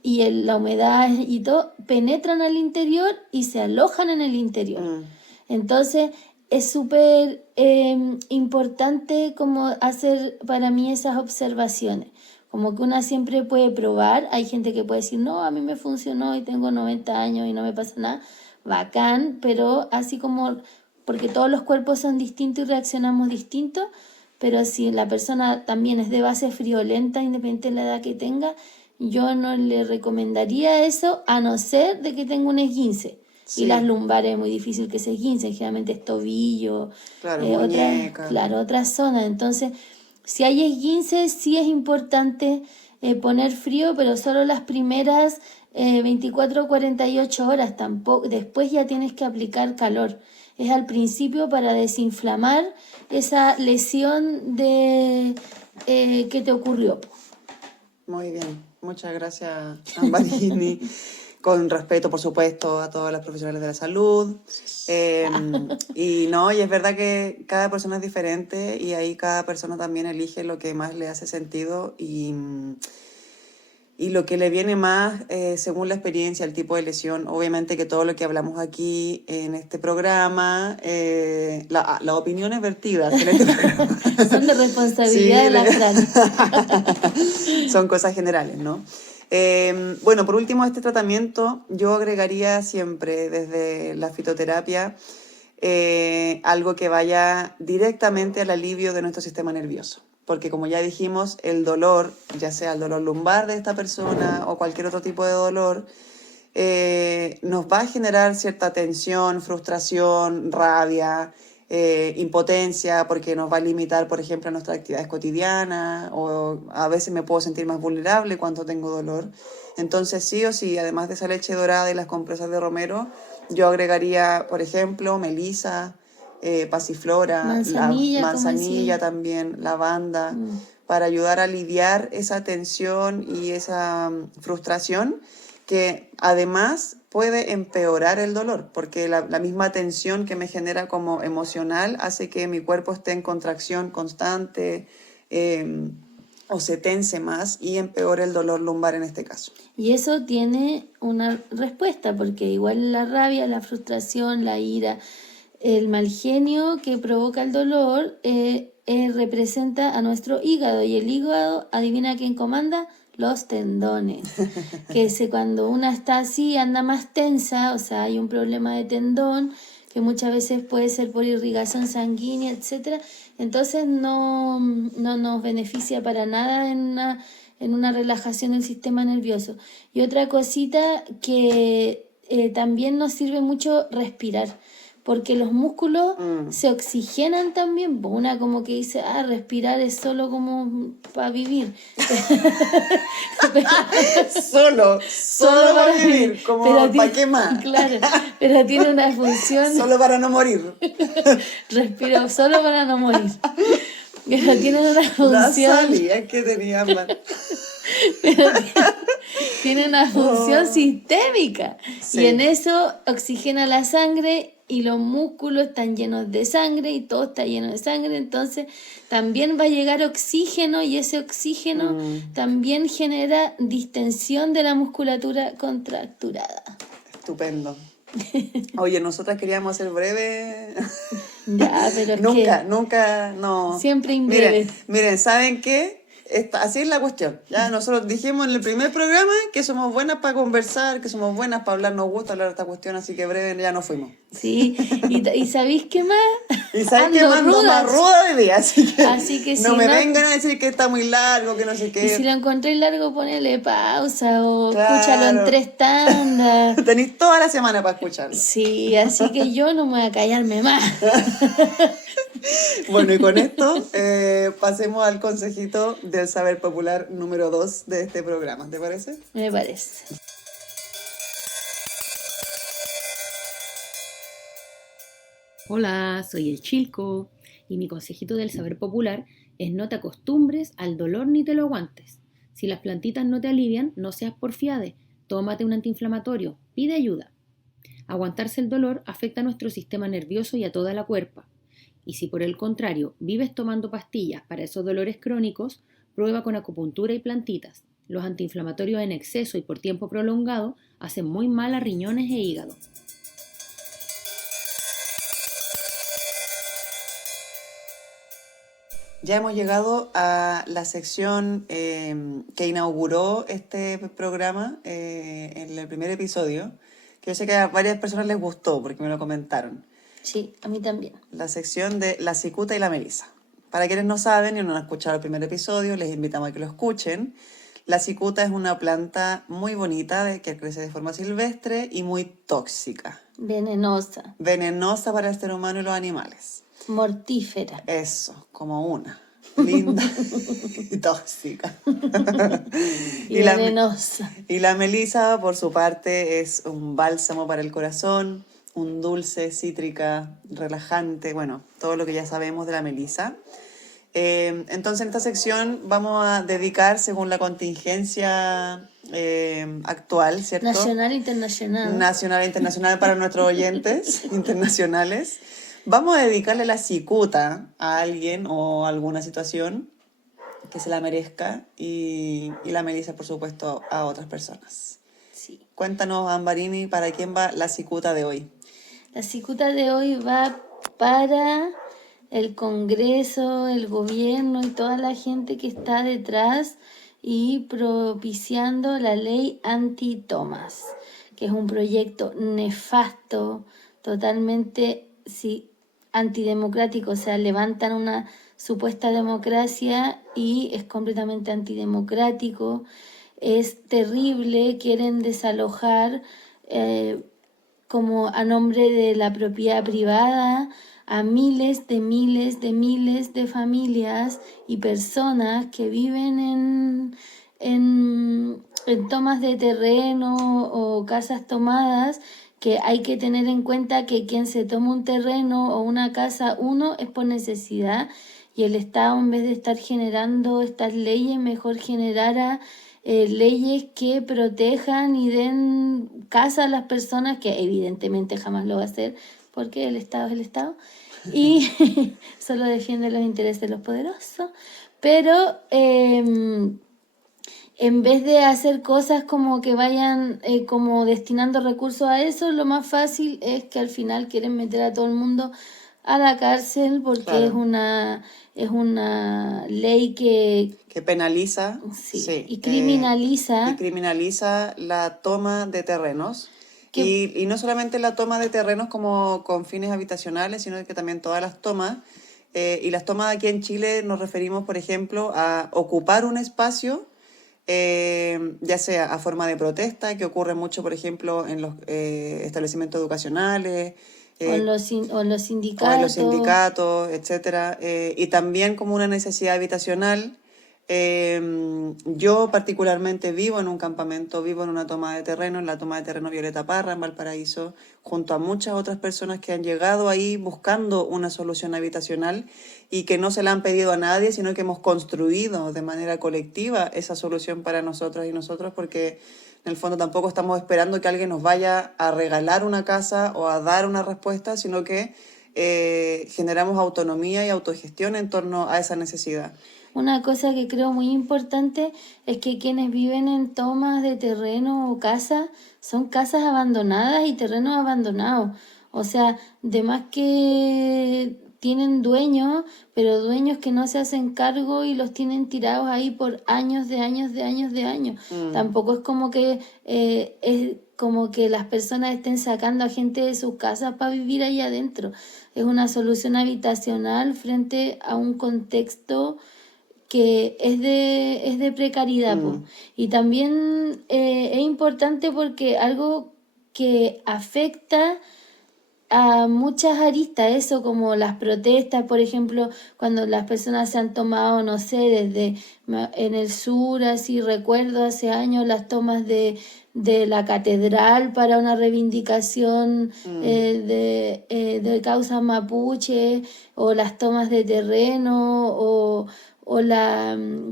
y la humedad y todo penetran al interior y se alojan en el interior. Entonces es súper importante como hacer para mí esas observaciones. Como que una siempre puede probar, hay gente que puede decir, no, a mí me funcionó y tengo 90 años y no me pasa nada, bacán, pero así como, porque todos los cuerpos son distintos y reaccionamos distintos, pero si la persona también es de base friolenta, independiente de la edad que tenga, yo no le recomendaría eso, a no ser de que tenga un esguince. Sí. Y las lumbares es muy difícil que se esguincen, generalmente es tobillo, claro, muñeca. Otras zonas, entonces... Si hay esguinces, sí es importante poner frío, pero solo las primeras 24 o 48 horas. Tampoco, después ya tienes que aplicar calor. Es al principio para desinflamar esa lesión que te ocurrió. Muy bien, muchas gracias, Ambarini. Con respeto, por supuesto, a todas las profesionales de la salud. Y es verdad que cada persona es diferente y ahí cada persona también elige lo que más le hace sentido y lo que le viene más según la experiencia, el tipo de lesión. Obviamente que todo lo que hablamos aquí en este programa, las opiniones vertidas en este programa son de responsabilidad de la Fran. Son cosas generales, ¿no? Bueno, por último, a este tratamiento yo agregaría siempre desde la fitoterapia algo que vaya directamente al alivio de nuestro sistema nervioso. Porque como ya dijimos, el dolor, ya sea el dolor lumbar de esta persona o cualquier otro tipo de dolor, nos va a generar cierta tensión, frustración, rabia, impotencia, porque nos va a limitar, por ejemplo, nuestras actividades cotidianas, o a veces me puedo sentir más vulnerable cuando tengo dolor. Entonces, sí o sí, además de esa leche dorada y las compresas de romero, yo agregaría, por ejemplo, melisa, pasiflora, manzanilla también, lavanda, para ayudar a aliviar esa tensión y esa frustración, que además puede empeorar el dolor, porque la misma tensión que me genera como emocional hace que mi cuerpo esté en contracción constante, o se tense más y empeora el dolor lumbar en este caso. Y eso tiene una respuesta, porque igual la rabia, la frustración, la ira, el mal genio que provoca el dolor representa a nuestro hígado, y el hígado, adivina quién comanda, los tendones. Cuando una está así, anda más tensa, o sea, hay un problema de tendón, que muchas veces puede ser por irrigación sanguínea, etcétera. Entonces no nos beneficia para nada en una relajación del sistema nervioso. Y otra cosita que también nos sirve mucho, respirar, porque los músculos se oxigenan también. Una como que dice, respirar es solo como para vivir. Solo para vivir, como para qué más. Claro, pero tiene una función. Solo para no morir. Respiro solo para no morir. Pero tiene una función. No sabía que tenía mal. Pero tiene una función sistémica. Sí. Y en eso oxigena la sangre, y los músculos están llenos de sangre y todo está lleno de sangre. Entonces también va a llegar oxígeno, y ese oxígeno también genera distensión de la musculatura contracturada. Estupendo. Oye, nosotras queríamos hacer breve. Ya, pero es Nunca, no. Siempre inbreve. Miren, ¿saben qué? Así es la cuestión. Ya nosotros dijimos en el primer programa que somos buenas para conversar, que somos buenas para hablar, nos gusta hablar de esta cuestión, así que breve ya nos fuimos. Sí, y ¿sabéis qué más? Y sabéis que mando más ruda hoy día, así que si no me vengan a decir que está muy largo, que no sé qué. Y si lo encontréis largo, ponele pausa o Claro. escúchalo en 3 tandas. Tenéis toda la semana para escucharlo. Sí, así que yo no me voy a callarme más. Bueno, y con esto pasemos al consejito del saber popular número 2 de este programa, ¿te parece? Me parece. Hola, soy el Chilco y mi consejito del saber popular es: no te acostumbres al dolor ni te lo aguantes. Si las plantitas no te alivian, no seas porfiade, tómate un antiinflamatorio, pide ayuda. Aguantarse el dolor afecta a nuestro sistema nervioso y a toda la cuerpa. Y si por el contrario vives tomando pastillas para esos dolores crónicos, prueba con acupuntura y plantitas. Los antiinflamatorios en exceso y por tiempo prolongado hacen muy mal a riñones e hígado. Ya hemos llegado a la sección que inauguró este programa en el primer episodio, que yo sé que a varias personas les gustó porque me lo comentaron. Sí, a mí también. La sección de la cicuta y la melisa. Para quienes no saben y no han escuchado el primer episodio, les invitamos a que lo escuchen. La cicuta es una planta muy bonita que crece de forma silvestre y muy tóxica. Venenosa. Venenosa para el ser humano y los animales. Mortífera. Eso, como una. Linda y tóxica. Y venenosa. Y la melisa, por su parte, es un bálsamo para el corazón, un dulce, cítrica, relajante, bueno, todo lo que ya sabemos de la melisa. Entonces, en esta sección vamos a dedicar, según la contingencia actual, ¿cierto? Nacional e internacional. Nacional e internacional para nuestros oyentes internacionales. Vamos a dedicarle la cicuta a alguien o a alguna situación que se la merezca, y la melisa, por supuesto, a otras personas. Sí. Cuéntanos, Ambarini, ¿para quién va la cicuta de hoy? La cicuta de hoy va para el Congreso, el gobierno y toda la gente que está detrás y propiciando la ley anti-tomas, que es un proyecto nefasto, totalmente antidemocrático. O sea, levantan una supuesta democracia y es completamente antidemocrático, es terrible. Quieren desalojar como a nombre de la propiedad privada a miles de familias y personas que viven en tomas de terreno o casas tomadas, que hay que tener en cuenta que quien se toma un terreno o una casa, uno, es por necesidad, y el Estado, en vez de estar generando estas leyes, mejor generara leyes que protejan y den casa a las personas, que evidentemente jamás lo va a hacer, porque el Estado es el Estado, y solo defiende los intereses de los poderosos, pero en vez de hacer cosas como que vayan como destinando recursos a eso, lo más fácil es que al final quieren meter a todo el mundo a la cárcel porque Claro. es una ley Que penaliza, sí, sí, y y criminaliza criminaliza la toma de terrenos. que Y no solamente la toma de terrenos como con fines habitacionales, sino que también todas las tomas. Y las tomas aquí en Chile nos referimos, por ejemplo, a ocupar un espacio, ya sea a forma de protesta, que ocurre mucho, por ejemplo, en los establecimientos educacionales, o en eh, los, o en los o en los sindicatos. sindicatos, etcétera, y también como una necesidad habitacional. Yo particularmente vivo en un campamento, vivo en una toma de terreno, en la toma de terreno Violeta Parra, en Valparaíso, junto a muchas otras personas que han llegado ahí buscando una solución habitacional y que no se la han pedido a nadie, sino que hemos construido de manera colectiva esa solución para nosotras y nosotros, porque en el fondo tampoco estamos esperando que alguien nos vaya a regalar una casa o a dar una respuesta, sino que generamos autonomía y autogestión en torno a esa necesidad. Una cosa que creo muy importante es que quienes viven en tomas de terreno o casas son casas abandonadas y terrenos abandonados. O sea, de más que tienen dueños, pero dueños que no se hacen cargo y los tienen tirados ahí por años de años de años de años. Tampoco es como que las personas estén sacando a gente de sus casas para vivir ahí adentro. Es una solución habitacional frente a un contexto que es de precariedad, po. Y también es importante porque algo que afecta a muchas aristas, eso como las protestas, por ejemplo, cuando las personas se han tomado, no sé, en el sur, así recuerdo hace años las tomas de la catedral para una reivindicación de causas mapuche, o las tomas de terreno, o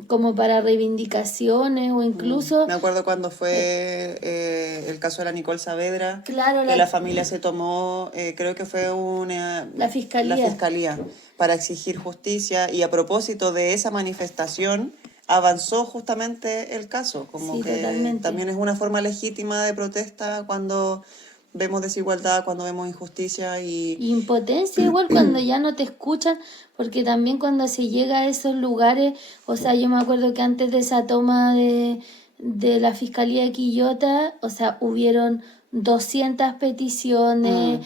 como para reivindicaciones, o incluso, Me acuerdo cuando fue el caso de la Nicole Saavedra, claro, que la familia se tomó, creo que fue la la fiscalía. fiscalía para exigir justicia, y a propósito de esa manifestación avanzó justamente el caso, como Sí, que totalmente. también es una forma legítima de protesta cuando vemos desigualdad, cuando vemos injusticia Y impotencia igual cuando ya no te escuchan, porque también cuando se llega a esos lugares, o sea, yo me acuerdo que antes de esa toma de la Fiscalía de Quillota, o sea, hubieron 200 peticiones,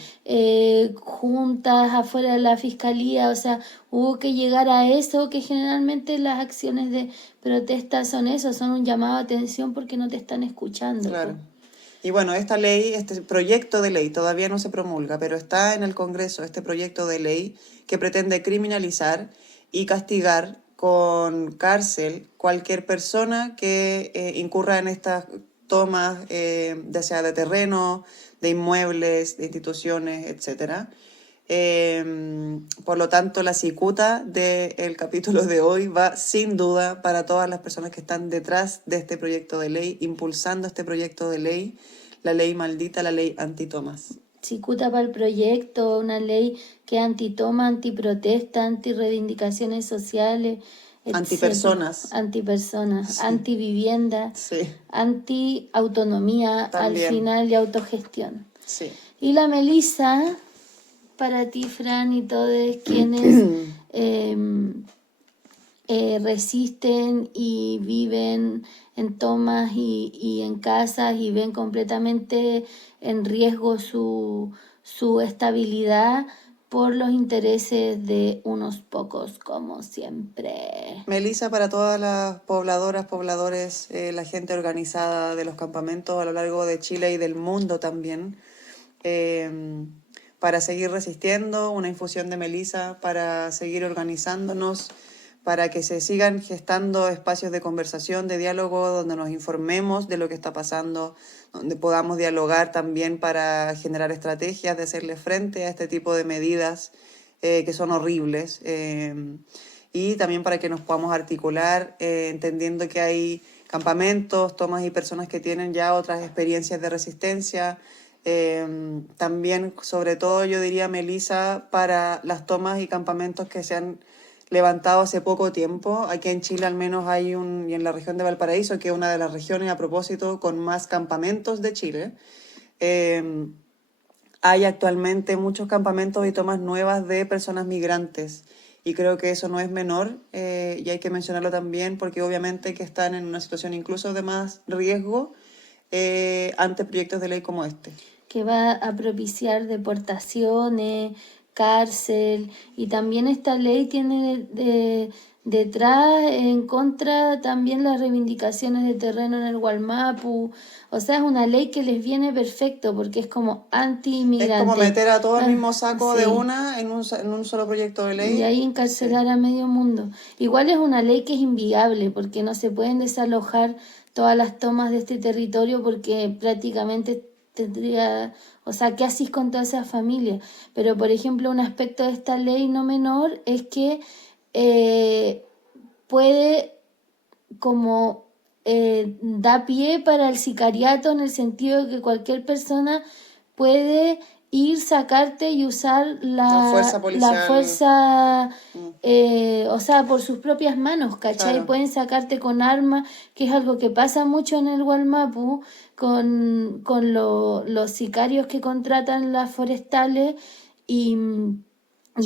juntas afuera de la Fiscalía, o sea, hubo que llegar a eso, que generalmente las acciones de protesta son eso, son un llamado a atención porque no te están escuchando, claro. po. Y bueno, esta ley, este proyecto de ley todavía no se promulga, pero está en el Congreso este proyecto de ley que pretende criminalizar y castigar con cárcel cualquier persona que incurra en estas tomas, ya sea de terreno, de inmuebles, de instituciones, etcétera. Por lo tanto, la cicuta del capítulo de hoy va sin duda para todas las personas que están detrás de este proyecto de ley, impulsando este proyecto de ley, la ley maldita, la ley antitomas. Cicuta para el proyecto, una ley que es antitoma, antiprotesta, antirreivindicaciones sociales, etcétera. Antipersonas. Antipersonas, Sí. antivivienda, Sí, antiautonomía al también. final y autogestión. Sí. Y la Melissa, para ti, Fran, y todos quienes resisten y viven en tomas y en casas y ven completamente en riesgo su estabilidad por los intereses de unos pocos, como siempre. Melissa, para todas las pobladoras, pobladores, la gente organizada de los campamentos a lo largo de Chile y del mundo también, para seguir resistiendo, una infusión de Melissa para seguir organizándonos, para que se sigan gestando espacios de conversación, de diálogo, donde nos informemos de lo que está pasando, donde podamos dialogar también para generar estrategias de hacerle frente a este tipo de medidas que son horribles, y también para que nos podamos articular entendiendo que hay campamentos, tomas y personas que tienen ya otras experiencias de resistencia. También, sobre todo, yo diría, Melissa, para las tomas y campamentos que se han levantado hace poco tiempo. Aquí en Chile al menos hay y en la región de Valparaíso, que es una de las regiones, a propósito, con más campamentos de Chile. Hay actualmente muchos campamentos y tomas nuevas de personas migrantes. Y creo que eso no es menor, y hay que mencionarlo también porque obviamente que están en una situación incluso de más riesgo ante proyectos de ley como este. Que va a propiciar deportaciones, cárcel, y también esta ley tiene detrás en contra también las reivindicaciones de terreno en el Gualmapu. O sea, es una ley que les viene perfecto porque es como anti-inmigrante. Es como meter a todo el mismo saco sí. de una en un solo proyecto de ley. Y ahí encarcelar a medio mundo. Igual es una ley que es inviable porque no se pueden desalojar todas las tomas de este territorio porque prácticamente tendría, o sea, ¿qué haces con toda esa familia? Pero, por ejemplo, un aspecto de esta ley no menor es que puede como da pie para el sicariato en el sentido de que cualquier persona puede ir, sacarte y usar La fuerza policial. la fuerza, o sea, por sus propias manos, ¿cachai? Claro. Pueden sacarte con armas, que es algo que pasa mucho en el Gualmapu, con los sicarios que contratan las forestales y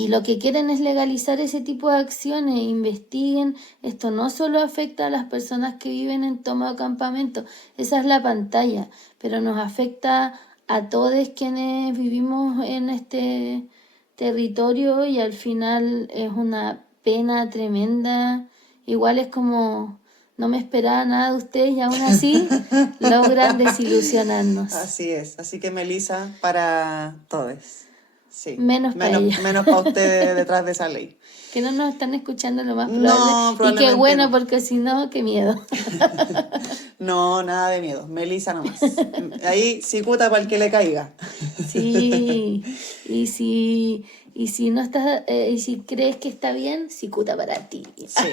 lo que quieren es legalizar ese tipo de acciones, investiguen. Esto no solo afecta a las personas que viven en toma de campamento, esa es la pantalla, pero nos afecta a todos quienes vivimos en este territorio y al final es una pena tremenda. Igual es como, no me esperaba nada de ustedes y aún así logran desilusionarnos. Así es, así que Melissa, para todos. Sí. Menos para ella. Menos para ustedes detrás de esa ley. Que no nos están escuchando lo más No, probable. Y probablemente qué bueno, no. porque si no, qué miedo. No, nada de miedo. Melissa nomás. Ahí cicuta para el que le caiga. Sí, y si no estás, y si crees que está bien, cicuta para ti. Sí.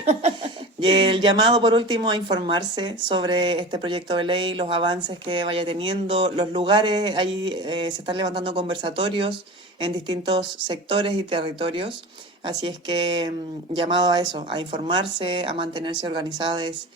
Y el llamado, por último, a informarse sobre este proyecto de ley, los avances que vaya teniendo, los lugares. Ahí se están levantando conversatorios en distintos sectores y territorios. Así es que llamado a eso, a informarse, a mantenerse organizadas,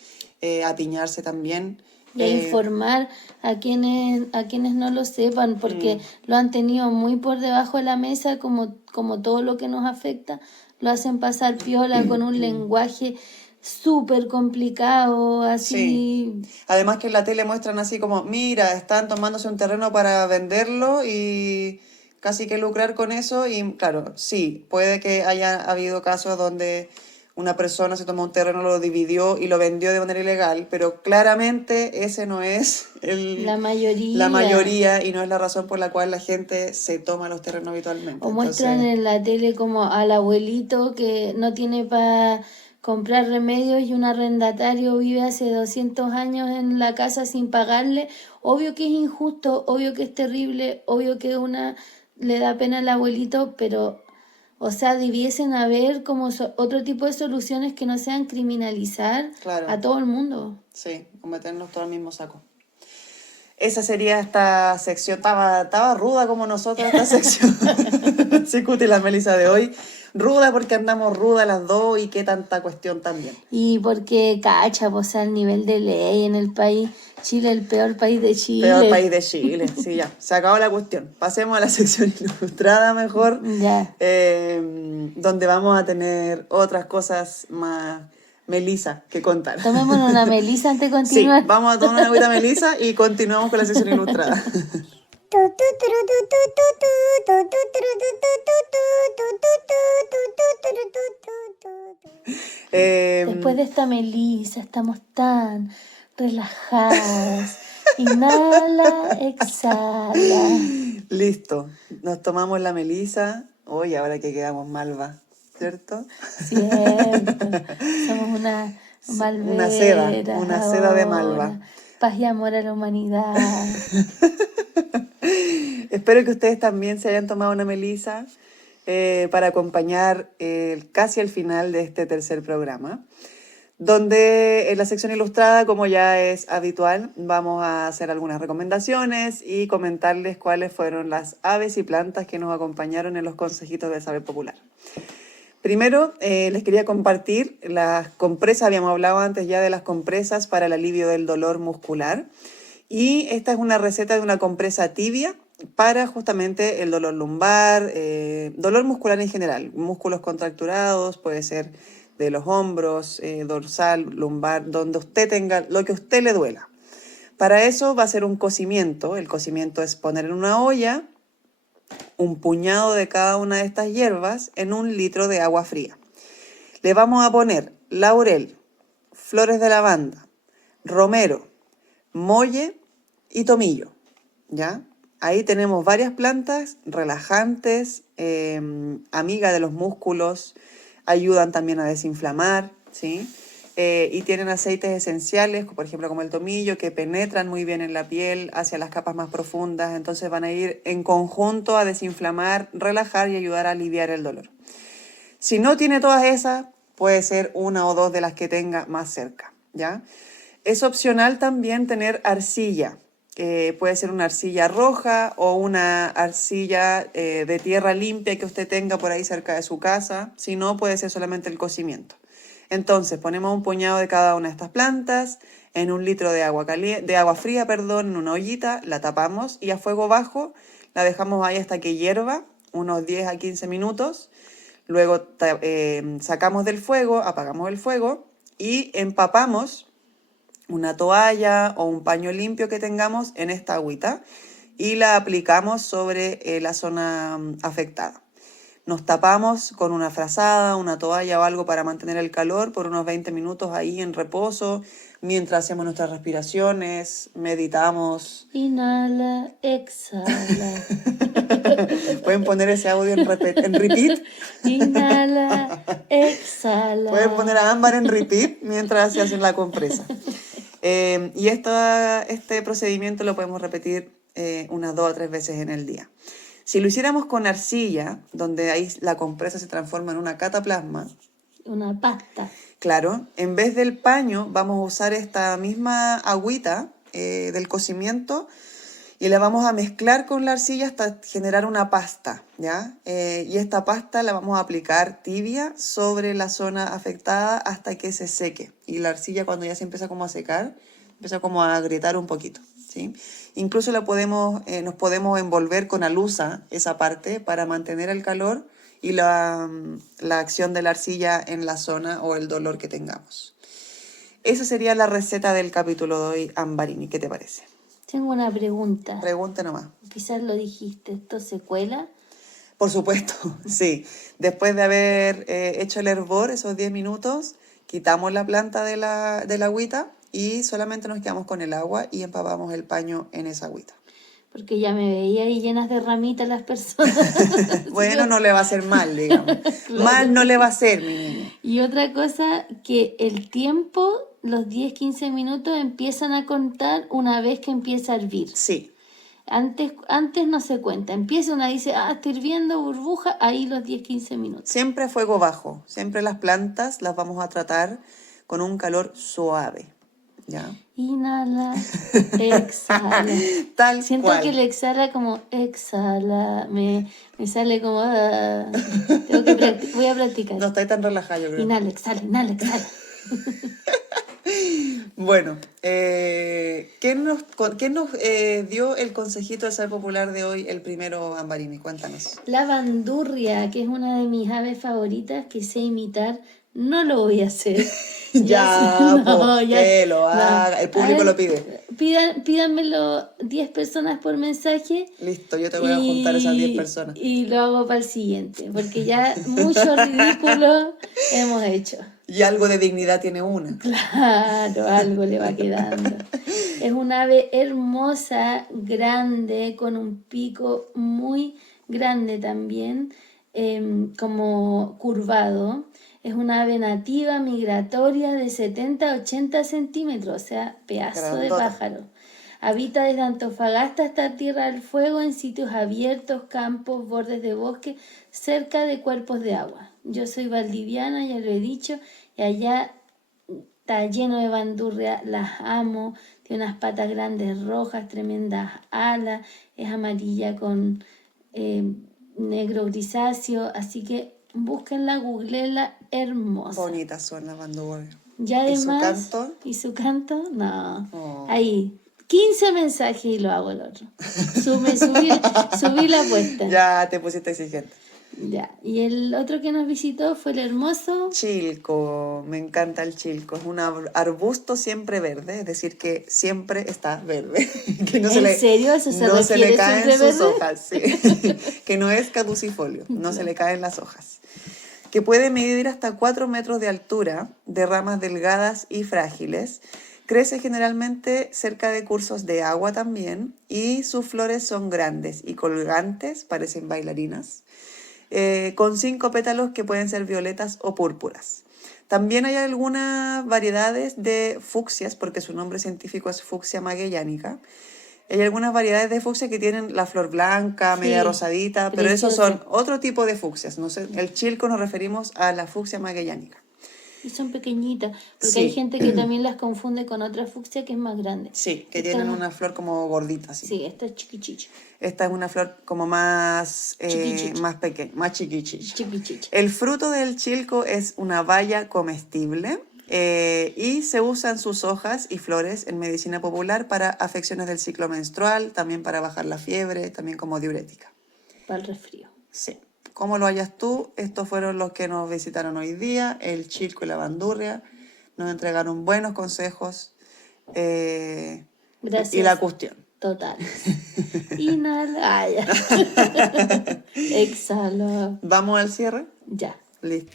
a piñarse también. Y a informar a quienes no lo sepan, porque lo han tenido muy por debajo de la mesa, como todo lo que nos afecta, lo hacen pasar piola con un lenguaje súper complicado, así. Sí. Además que en la tele muestran así como, mira, están tomándose un terreno para venderlo y casi que lucrar con eso. Y claro, sí, puede que haya habido casos donde una persona se tomó un terreno, lo dividió y lo vendió de manera ilegal, pero claramente ese no es la mayoría. Y no es la razón por la cual la gente se toma los terrenos habitualmente. O muestran en la tele como al abuelito que no tiene para comprar remedios y un arrendatario vive hace 200 años en la casa sin pagarle. Obvio que es injusto, obvio que es terrible, obvio que le da pena al abuelito, pero, o sea, debiesen haber como otro tipo de soluciones que no sean criminalizar a todo el mundo. Sí, o meternos todo al mismo saco. Esa sería esta sección. Estaba ruda como nosotros esta sección. Sí, Cuti, la Melissa de hoy. Ruda porque andamos rudas las dos y qué tanta cuestión también. Y porque, cacha, pues al nivel de ley en el país, Chile, el peor país de Chile. Peor país de Chile, sí, ya. Se acabó la cuestión. Pasemos a la sección ilustrada mejor. Ya. Donde vamos a tener otras cosas más Melissa que contar. Tomémonos una Melissa antes de continuar. Sí, vamos a tomar una agüita Melissa y continuamos con la sección ilustrada. Después de esta Melissa estamos tan relajadas. Inhala, exhala. Listo, nos tomamos la Melissa. Oye, ahora que quedamos malva. ¿cierto? Cierto. Somos una Una seda de ahora. malva. Paz y amor a la humanidad. Espero que ustedes también se hayan tomado una melisa para acompañar casi al final de este tercer programa, donde en la sección ilustrada, como ya es habitual, vamos a hacer algunas recomendaciones y comentarles cuáles fueron las aves y plantas que nos acompañaron en los consejitos del saber popular. Primero, les quería compartir las compresas. Habíamos hablado antes ya de las compresas para el alivio del dolor muscular. Y esta es una receta de una compresa tibia para justamente el dolor lumbar, dolor muscular en general, músculos contracturados, puede ser de los hombros, dorsal, lumbar, donde usted tenga, lo que a usted le duela. Para eso va a ser un cocimiento. El cocimiento es poner en una olla un puñado de cada una de estas hierbas en 1 litro de agua fría. Le vamos a poner laurel, flores de lavanda, romero, molle y tomillo, ¿ya? Ahí tenemos varias plantas relajantes, amigas de los músculos, ayudan también a desinflamar, ¿sí? Y tienen aceites esenciales, por ejemplo como el tomillo, que penetran muy bien en la piel hacia las capas más profundas, entonces van a ir en conjunto a desinflamar, relajar y ayudar a aliviar el dolor. Si no tiene todas esas, puede ser 1 o 2 de las que tenga más cerca, ¿ya? Es opcional también tener arcilla. Puede ser una arcilla roja o una arcilla de tierra limpia que usted tenga por ahí cerca de su casa. Si no, puede ser solamente el cocimiento. Entonces, ponemos un puñado de cada una de estas plantas en 1 litro de agua fría, en una ollita, la tapamos y a fuego bajo la dejamos ahí hasta que hierva, unos 10 a 15 minutos. Luego sacamos del fuego, apagamos el fuego y empapamos una toalla o un paño limpio que tengamos en esta agüita y la aplicamos sobre la zona afectada. Nos tapamos con una frazada, una toalla o algo para mantener el calor por unos 20 minutos ahí en reposo, mientras hacemos nuestras respiraciones, meditamos. Inhala, exhala. Pueden poner ese audio en repeat. Inhala, exhala. Pueden poner a Ámbar en repeat mientras se hacen la compresa. Y este procedimiento lo podemos repetir unas 2 o 3 veces en el día. Si lo hiciéramos con arcilla, donde ahí la compresa se transforma en una cataplasma, una pasta. Claro, en vez del paño vamos a usar esta misma agüita del cocimiento y la vamos a mezclar con la arcilla hasta generar una pasta, ¿ya? Y esta pasta la vamos a aplicar tibia sobre la zona afectada hasta que se seque. Y la arcilla cuando ya se empieza como a secar, empieza como a agrietar un poquito, ¿sí? Incluso nos podemos envolver con alusa esa parte para mantener el calor y la acción de la arcilla en la zona o el dolor que tengamos. Esa sería la receta del capítulo de hoy, Ambarini. ¿Qué te parece? Tengo una pregunta. Pregunta nomás. Quizás lo dijiste, ¿esto se cuela? Por supuesto, sí. Después de haber hecho el hervor, esos 10 minutos, quitamos la planta de la agüita y solamente nos quedamos con el agua y empapamos el paño en esa agüita. Porque ya me veía ahí llenas de ramitas las personas. Bueno, no le va a hacer mal, digamos. Claro. Mal no le va a hacer, mi niña. Y otra cosa, que el tiempo, los 10-15 minutos, empiezan a contar una vez que empieza a hervir. Sí. Antes no se cuenta. Empieza una, dice, está hirviendo, burbuja, ahí los 10-15 minutos. Siempre a fuego bajo. Siempre las plantas las vamos a tratar con un calor suave. ¿Ya? Inhala, exhala. Tal Siento cual. que el exhala como exhala, me sale como... voy a practicar. No estoy tan relajada, yo creo. Inhala, exhala, inhala, exhala. Bueno, ¿qué nos dio el consejito de saber popular de hoy, el primero, Ambarini? Cuéntanos. La bandurria, que es una de mis aves favoritas, que sé imitar, no lo voy a hacer. Que lo haga, el público lo pide. Pídanmelo 10 personas por mensaje. Listo, yo te voy a juntar esas 10 personas. Y lo hago para el siguiente, porque ya mucho ridículo hemos hecho. Y algo de dignidad tiene una. Claro, algo le va quedando. Es un ave hermosa, grande, con un pico muy grande también. como curvado. Es una ave nativa migratoria de 70 a 80 centímetros, o sea, pedazo de Grandota. pájaro. Habita desde Antofagasta hasta Tierra del Fuego en sitios abiertos, campos, bordes de bosque, cerca de cuerpos de agua. Yo soy valdiviana, ya lo he dicho, y allá está lleno de bandurria, las amo, tiene unas patas grandes rojas, tremendas alas, es amarilla con negro grisáceo, así que búsquenla, googleenla, hermosa. Bonitas son las bandurrias. Y además, ¿Y su canto? ¿Y su canto? No. Oh. Ahí, 15 mensajes y lo hago el otro. Subí la apuesta. Ya te pusiste exigente. Ya. Y el otro que nos visitó fue el hermoso Chilco, me encanta el chilco. Es un arbusto siempre verde, es decir, que siempre está verde. Que no ¿En serio? ¿Eso se no se refiere le caen siempre sus verde? hojas, sí. Que no es caducifolio, no se le caen las hojas. Que puede medir hasta 4 metros de altura, de ramas delgadas y frágiles. Crece generalmente cerca de cursos de agua también, y sus flores son grandes y colgantes, parecen bailarinas, con 5 pétalos que pueden ser violetas o púrpuras. También hay algunas variedades de fucsias, porque su nombre científico es Fucsia magellanica. Hay algunas variedades de fucsia que tienen la flor blanca, Sí, media rosadita, pero esos son precioso. otro tipo de fucsias. No sé, el chilco nos referimos a la Fucsia magellanica. Y son pequeñitas, porque Sí. hay gente que también las confunde con otra fucsia que es más grande. Sí, que Esta tienen no. una flor como gordita, así. Sí, esta es chiquichicha. Esta es una flor como más, Chiquichicha. más pequeña, más chiquichicha. Chiquichicha. El fruto del chilco es una baya comestible y se usan sus hojas y flores en medicina popular para afecciones del ciclo menstrual, también para bajar la fiebre, también como diurética. Para el resfrío. Sí. ¿Cómo lo hallas tú? Estos fueron los que nos visitaron hoy día, el chilco y la bandurria. Nos entregaron buenos consejos Gracias. y la cuestión. Total. Inhala. Ah, ya. Exhala. ¿Vamos al cierre? Ya. Listo.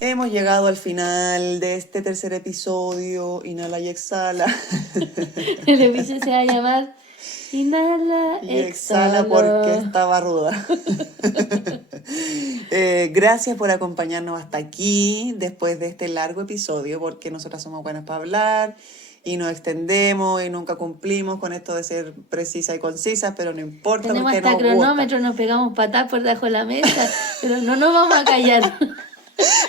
Hemos llegado al final de este tercer episodio. Inhala y exhala. El episodio se va a llamar Inhala, Y exhala porque estaba ruda. Gracias por acompañarnos hasta aquí después de este largo episodio, porque nosotras somos buenas para hablar y nos extendemos y nunca cumplimos con esto de ser precisas y concisas, pero no importa. Tenemos porque hasta nos cronómetro, nos pegamos patas por debajo de la mesa, pero no nos vamos a callar.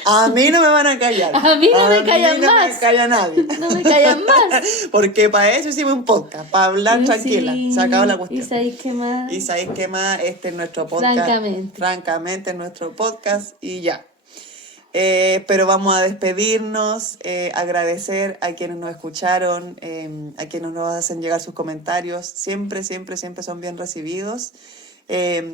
A mí no me van a callar. A mí no me callan no más. me calla nadie. No me callan más. Porque para eso hicimos un podcast, para hablar tranquila. Sí. Se acabó la cuestión. ¿Y sabéis qué más? Y sabéis qué más, este es nuestro podcast. Francamente, es nuestro podcast y ya. Pero vamos a despedirnos, agradecer a quienes nos escucharon, a quienes nos hacen llegar sus comentarios. Siempre son bien recibidos.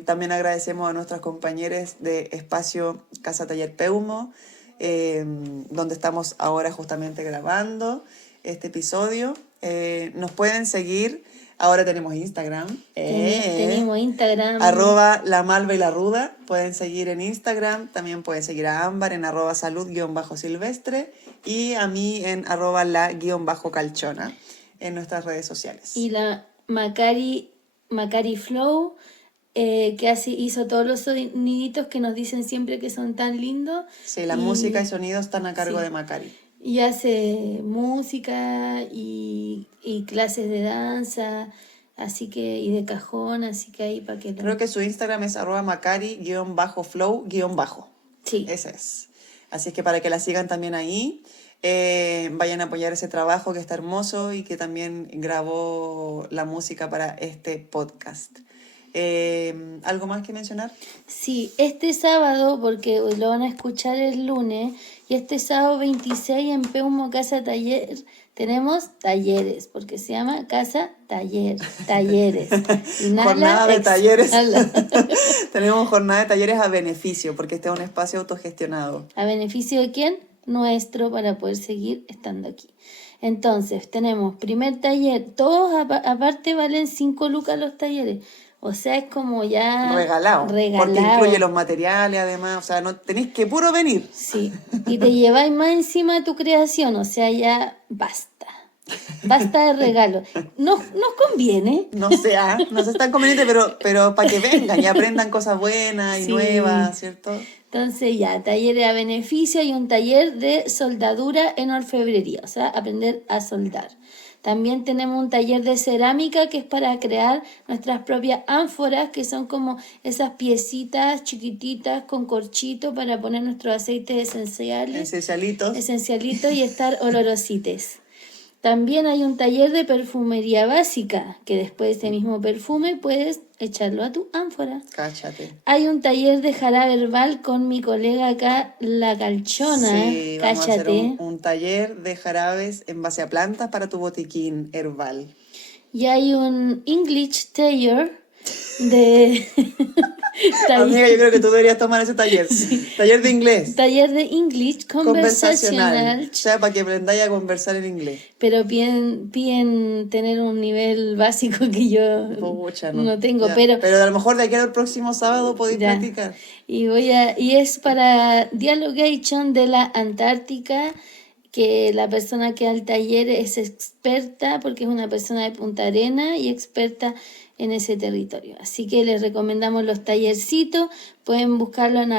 También agradecemos a nuestras compañeras de Espacio Casa Taller Peumo, donde estamos ahora justamente grabando este episodio. Nos pueden seguir. Ahora tenemos Instagram. Tenemos Instagram. @La Malva y la Ruda. Pueden seguir en Instagram. También pueden seguir a Ámbar en @salud_silvestre y a mí en @la_calchona en nuestras redes sociales. Y la Macari Flow, que hizo todos los soniditos que nos dicen siempre que son tan lindos. Sí, la música y sonidos están a cargo sí. de Macari. Y hace música y clases de danza, así que, y de cajón, así que ahí para que Creo que su Instagram es @macari_flow_. sí. Ese es. Así que para que la sigan también ahí, vayan a apoyar ese trabajo que está hermoso y que también grabó la música para este podcast. ¿Algo más que mencionar? Sí, este sábado, porque lo van a escuchar el lunes, y este sábado 26 en Peumo Casa Taller tenemos talleres, porque se llama Casa Taller, talleres. Inhala, Jornada de talleres. exhala. Tenemos jornada de talleres a beneficio, porque este es un espacio autogestionado. ¿A beneficio de quién? Nuestro, para poder seguir estando aquí. Entonces, tenemos primer taller, todos aparte valen 5 lucas los talleres. O sea, es como ya... Regalado. Porque incluye los materiales, además. O sea, no tenéis que puro venir. Sí, y te lleváis más encima tu creación, o sea, ya basta. Basta de regalos. Nos conviene. No sé, no sé tan conveniente, pero para que vengan y aprendan cosas buenas y Sí. nuevas, ¿cierto? Entonces ya, talleres a beneficio y un taller de soldadura en orfebrería, o sea, aprender a soldar. También tenemos un taller de cerámica que es para crear nuestras propias ánforas, que son como esas piecitas chiquititas con corchito para poner nuestros aceites Esencialitos. esencialitos y estar olorosites. También hay un taller de perfumería básica, que después de ese mismo perfume puedes echarlo a tu ánfora. Cáchate. Hay un taller de jarabe herbal con mi colega acá, la Calchona. Sí, vamos a hacer Cáchate. un taller de jarabes en base a plantas para tu botiquín herbal. Y hay un English taller de Amiga, yo creo que tú deberías tomar ese taller. Taller de inglés. taller de English conversacional, O sea, para que aprendáis a conversar en inglés. pero piden tener un nivel básico que yo Pucha, no tengo, Ya. pero a lo mejor de aquí al próximo sábado podéis ya. practicar. Y es para Dialogation de la Antártica, que la persona que da el taller es experta porque es una persona de Punta Arena y experta en ese territorio. Así que les recomendamos los tallercitos, pueden buscarlo en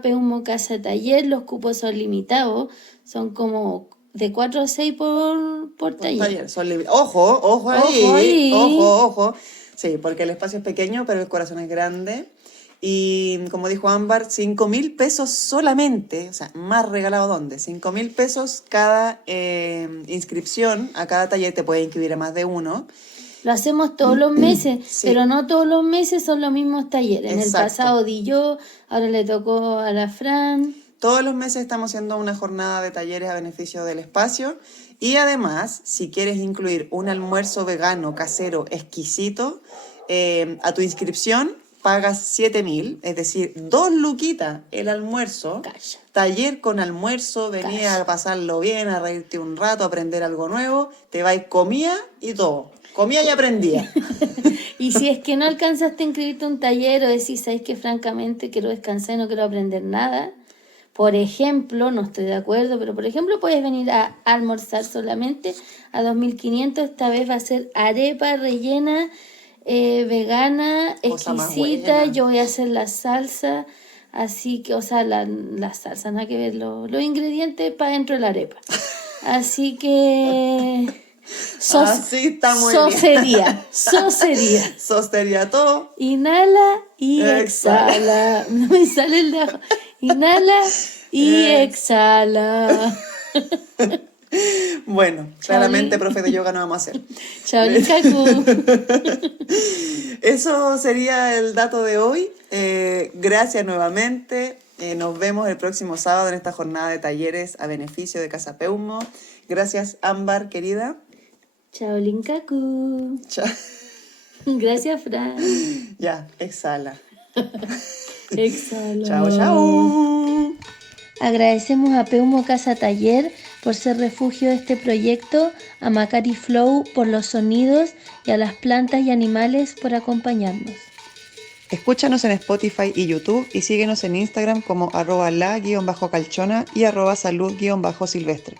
@peumocasataller, los cupos son limitados, son como de 4 o 6 por taller. Taller, ojo ahí, Ojo ahí. ojo. Sí, porque el espacio es pequeño, pero el corazón es grande. Y como dijo Ámbar, 5.000 pesos solamente, o sea, más regalado ¿dónde? 5.000 pesos cada inscripción, a cada taller te puede inscribir a más de uno. Lo hacemos todos los meses, Sí. pero no todos los meses son los mismos talleres. En el Exacto. pasado di yo, ahora le tocó a la Fran. Todos los meses estamos haciendo una jornada de talleres a beneficio del espacio y además, si quieres incluir un almuerzo vegano casero exquisito, a tu inscripción pagas 7.000, es decir, 2 luquitas el almuerzo, Calla. taller con almuerzo, venía a pasarlo bien, a reírte un rato, a aprender algo nuevo, te vais comía y todo, comía y aprendía. Y si es que no alcanzaste a inscribirte a un taller o decís, ¿sabes que francamente quiero descansar y no quiero aprender nada? Por ejemplo, no estoy de acuerdo, pero por ejemplo puedes venir a almorzar solamente a 2.500. Esta vez va a ser arepa rellena, vegana, Cosa más exquisita. buena. Yo voy a hacer la salsa, así que, o sea, la salsa, nada que ver, los ingredientes para dentro de la arepa. Así que... Así está muy bien. Sosería. Sostería todo. Inhala y Exhala. exhala. No me sale el de abajo. Inhala y exhala. Bueno, claramente, profe de yoga no vamos a hacer. Chao, Likaku. Eso sería el dato de hoy. Gracias nuevamente. Nos vemos el próximo sábado en esta jornada de talleres a beneficio de Casa Peumo. Gracias, Ámbar, querida. Chao, Linkaku. Chao. Gracias, Fran. Ya, exhala. Exhala. Chao, chao. Agradecemos a Peumo Casa Taller por ser refugio de este proyecto, a Macari Flow por los sonidos y a las plantas y animales por acompañarnos. Escúchanos en Spotify y YouTube y síguenos en Instagram como @la_calchona y @salud_silvestre.